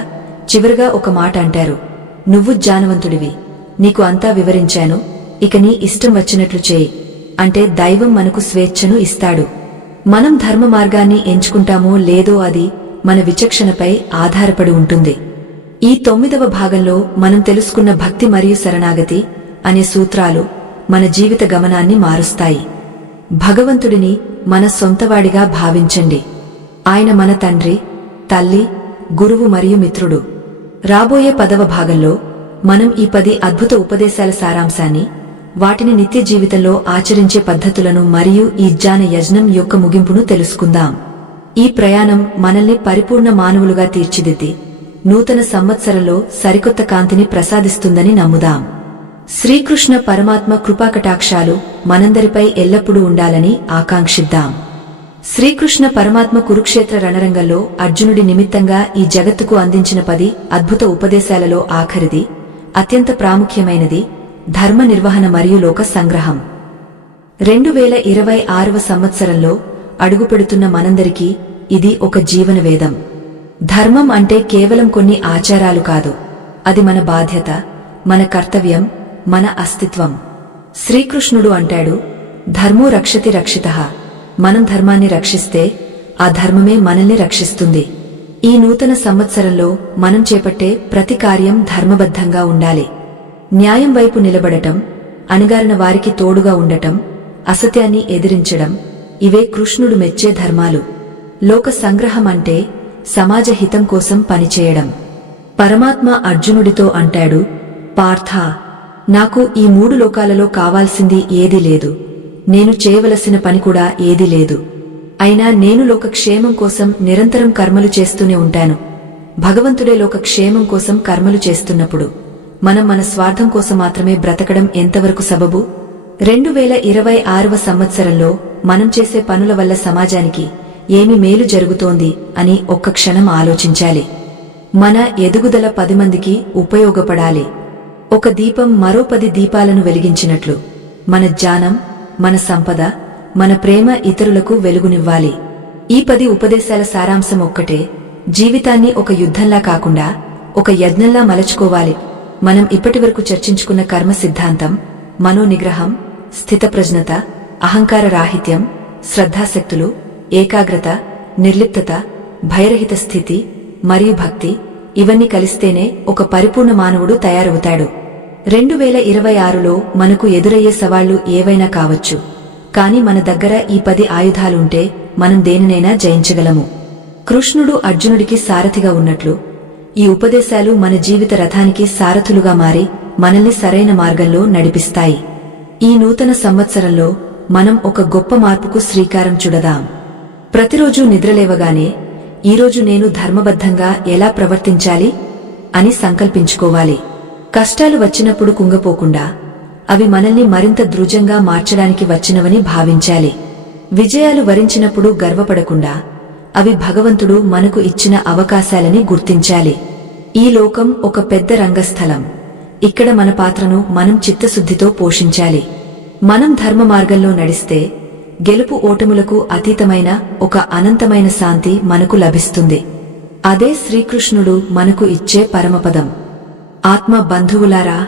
చివరగా ఒక మాట అంటారు, నువ్వు జ్ఞానవంతుడివి, నీకు అంతా వివరించాను, ఇక నీ ఇష్టం వచ్చినట్లు చేయి. అంటే దైవం మనకు స్వేచ్ఛను ఇస్తాడు. మనం ధర్మ మార్గాన్ని ఎంచుకుంటామో లేదో అది మన విచక్షణపై ఆధారపడి ఉంటుంది. ఈ 9వ భాగంలో మనం తెలుసుకున్న భక్తి మరియు శరణాగతి అనే సూత్రాలు మన జీవిత గమనాన్ని మారుస్తాయి. భగవంతుడిని మన సొంతవాడిగా భావించండి. ఆయన మన తండ్రి, తల్లి, గురువు మరియు మిత్రుడు. రాబోయే 10వ భాగంలో మనం ఈ 10 అద్భుత ఉపదేశాల సారాంశాన్ని, వాటిని నిత్య జీవితంలో ఆచరించే పద్ధతులను మరియు ఈ జ్ఞాన యజ్ఞం యొక్క ముగింపును తెలుసుకుందాం. ఈ ప్రయాణం మనల్ని పరిపూర్ణ మానవులుగా తీర్చిదిద్ది నూతన సంవత్సరంలో సరికొత్త కాంతిని ప్రసాదిస్తుందని నమ్ముదాం. శ్రీకృష్ణ పరమాత్మ కృపాకటాక్షాలు మనందరిపై ఎల్లప్పుడూ ఉండాలని ఆకాంక్షిద్దాం. శ్రీకృష్ణ పరమాత్మ కురుక్షేత్ర రణరంగంలో అర్జునుడి నిమిత్తంగా ఈ జగత్తుకు అందించిన 10 అద్భుత ఉపదేశాలలో ఆఖరిది, అత్యంత ప్రాముఖ్యమైనది ధర్మ నిర్వహణ మరియు లోక సంగ్రహం. 2026వ సంవత్సరంలో అడుగుపెడుతున్న మనందరికీ ఇది ఒక జీవనవేదం. ధర్మం అంటే కేవలం కొన్ని ఆచారాలు కాదు, అది మన బాధ్యత, మన కర్తవ్యం, మన అస్తిత్వం. శ్రీకృష్ణుడు అంటాడు, ధర్మో రక్షతి రక్షితః. మనం ధర్మాన్ని రక్షిస్తే ఆ ధర్మమే మనల్ని రక్షిస్తుంది. ఈ నూతన సంవత్సరంలో మనం చేపట్టే ప్రతి కార్యం ధర్మబద్ధంగా ఉండాలి. న్యాయం వైపు నిలబడటం, అణగారిన వారికి తోడుగా ఉండటం, అసత్యాన్ని ఎదిరించడం, ఇవే కృష్ణుడు మెచ్చే ధర్మాలు. లోక సంగ్రహం అంటే సమాజ హితం కోసం పనిచేయడం. పరమాత్మ అర్జునుడితో అంటాడు, పార్థా, నాకు ఈ 3 లోకాలలో కావాల్సింది ఏదీ లేదు, నేను చేయవలసిన పని కూడా ఏదీ లేదు. అయినా నేను లోకక్షేమం కోసం నిరంతరం కర్మలు చేస్తూనే ఉంటాను. భగవంతుడే లోకక్షేమం కోసం కర్మలు చేస్తున్నప్పుడు మనం మన స్వార్థం కోసం మాత్రమే బ్రతకడం ఎంతవరకు సబబు? 2026వ సంవత్సరంలో మనం చేసే పనుల వల్ల సమాజానికి ఏమి మేలు జరుగుతోంది అని ఒక్క క్షణం ఆలోచించాలి. మన ఎదుగుదల 10 మందికి ఉపయోగపడాలి. ఒక దీపం మరో 10 దీపాలను వెలిగించినట్లు మన జ్ఞానం, మన సంపద, మన ప్రేమ ఇతరులకు వెలుగునివ్వాలి. ఈ 10 ఉపదేశాల సారాంశం ఒక్కటే, జీవితాన్ని ఒక యుద్ధంలా కాకుండా ఒక యజ్ఞంలా మలచుకోవాలి. మనం ఇప్పటివరకు చర్చించుకున్న కర్మ సిద్ధాంతం, మనోనిగ్రహం, స్థితప్రజ్ఞత, అహంకార రాహిత్యం, శ్రద్ధాశక్తులు, ఏకాగ్రత, నిర్లిప్తత, భయరహిత స్థితి మరియు భక్తి, ఇవన్నీ కలిస్తేనే ఒక పరిపూర్ణ మానవుడు తయారవుతాడు. 2026లో మనకు ఎదురయ్యే సవాళ్లు ఏవైనా కావచ్చు, కాని మన దగ్గర ఈ 10 ఆయుధాలుంటే మనం దేనినైనా జయించగలము. కృష్ణుడు అర్జునుడికి సారథిగా ఉన్నట్లు ఈ ఉపదేశాలు మన జీవిత రథానికి సారథులుగా మారి మనల్ని సరైన మార్గంలో నడిపిస్తాయి. ఈ నూతన సంవత్సరంలో మనం ఒక గొప్ప మార్పుకు శ్రీకారం చుడదాం. ప్రతిరోజూ నిద్రలేవగానే ఈరోజు నేను ధర్మబద్ధంగా ఎలా ప్రవర్తించాలి అని సంకల్పించుకోవాలి. కష్టాలు వచ్చినప్పుడు కుంగపోకుండా అవి మనల్ని మరింత దృఢంగా మార్చడానికి వచ్చినవని భావించాలి. విజయాలు వరించినప్పుడు గర్వపడకుండా అవి భగవంతుడు మనకు ఇచ్చిన అవకాశాలని గుర్తించాలి. ఈ లోకం ఒక పెద్ద రంగస్థలం. ఇక్కడ మన పాత్రను మనం చిత్తశుద్ధితో పోషించాలి. మనం ధర్మ మార్గంలో నడిస్తే గెలుపు ఓటములకు అతీతమైన ఒక అనంతమైన శాంతి మనకు లభిస్తుంది. అదే శ్రీకృష్ణుడు మనకు ఇచ్చే పరమపదం. ఆత్మ బంధువులారా,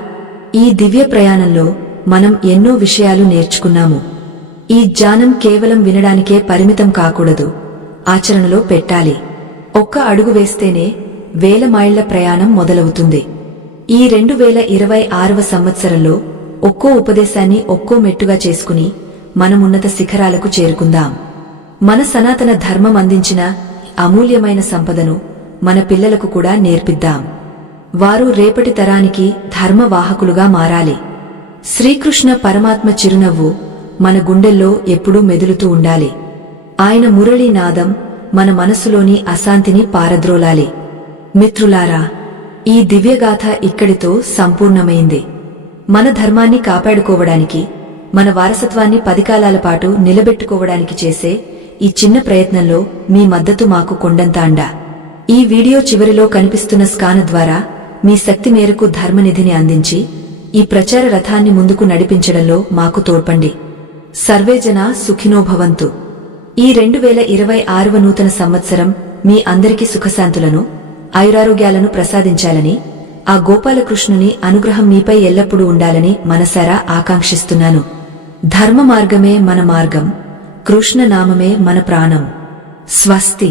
ఈ దివ్య ప్రయాణంలో మనం ఎన్నో విషయాలు నేర్చుకున్నాము. ఈ జ్ఞానం కేవలం వినడానికే పరిమితం కాకూడదు, ఆచరణలో పెట్టాలి. ఒక్క అడుగు వేస్తేనే వేల మైళ్ల ప్రయాణం మొదలవుతుంది. ఈ 2026వ సంవత్సరంలో ఒక్కో ఉపదేశాన్ని ఒక్కో మెట్టుగా చేసుకుని మనమున్నత శిఖరాలకు చేరుకుందాం. మన సనాతన ధర్మం అందించిన అమూల్యమైన సంపదను మన పిల్లలకు కూడా నేర్పిద్దాం. వారు రేపటి తరానికి ధర్మవాహకులుగా మారాలి. శ్రీకృష్ణ పరమాత్మ చిరునవ్వు మన గుండెల్లో ఎప్పుడూ మెదులుతూ ఉండాలి. ఆయన మురళీనాదం మన మనసులోని అశాంతిని పారద్రోలాలి. మిత్రులారా, ఈ దివ్యగాథ ఇక్కడితో సంపూర్ణమైంది. మన ధర్మాన్ని కాపాడుకోవడానికి, మన వారసత్వాన్ని 10 కాలాల పాటు నిలబెట్టుకోవడానికి చేసే ఈ చిన్న ప్రయత్నంలో మీ మద్దతు మాకు కొండంత అండ. ఈ వీడియో చివరిలో కనిపిస్తున్న స్కాన్ ద్వారా మీ శక్తి మేరకు ధర్మనిధిని అందించి ఈ ప్రచార రథాన్ని ముందుకు నడిపించడంలో మాకు తోడ్పండి. సర్వేజన సుఖినో భవంతు. ఈ 2026వ నూతన సంవత్సరం మీ అందరికీ సుఖశాంతులను, ఆయురారోగ్యాలను ప్రసాదించాలని, ఆ గోపాలకృష్ణుని అనుగ్రహం మీపై ఎల్లప్పుడూ ఉండాలని మనసారా ఆకాంక్షిస్తున్నాను. ధర్మ మార్గమే మన మార్గం, కృష్ణ నామమే మన ప్రాణం. స్వస్తి.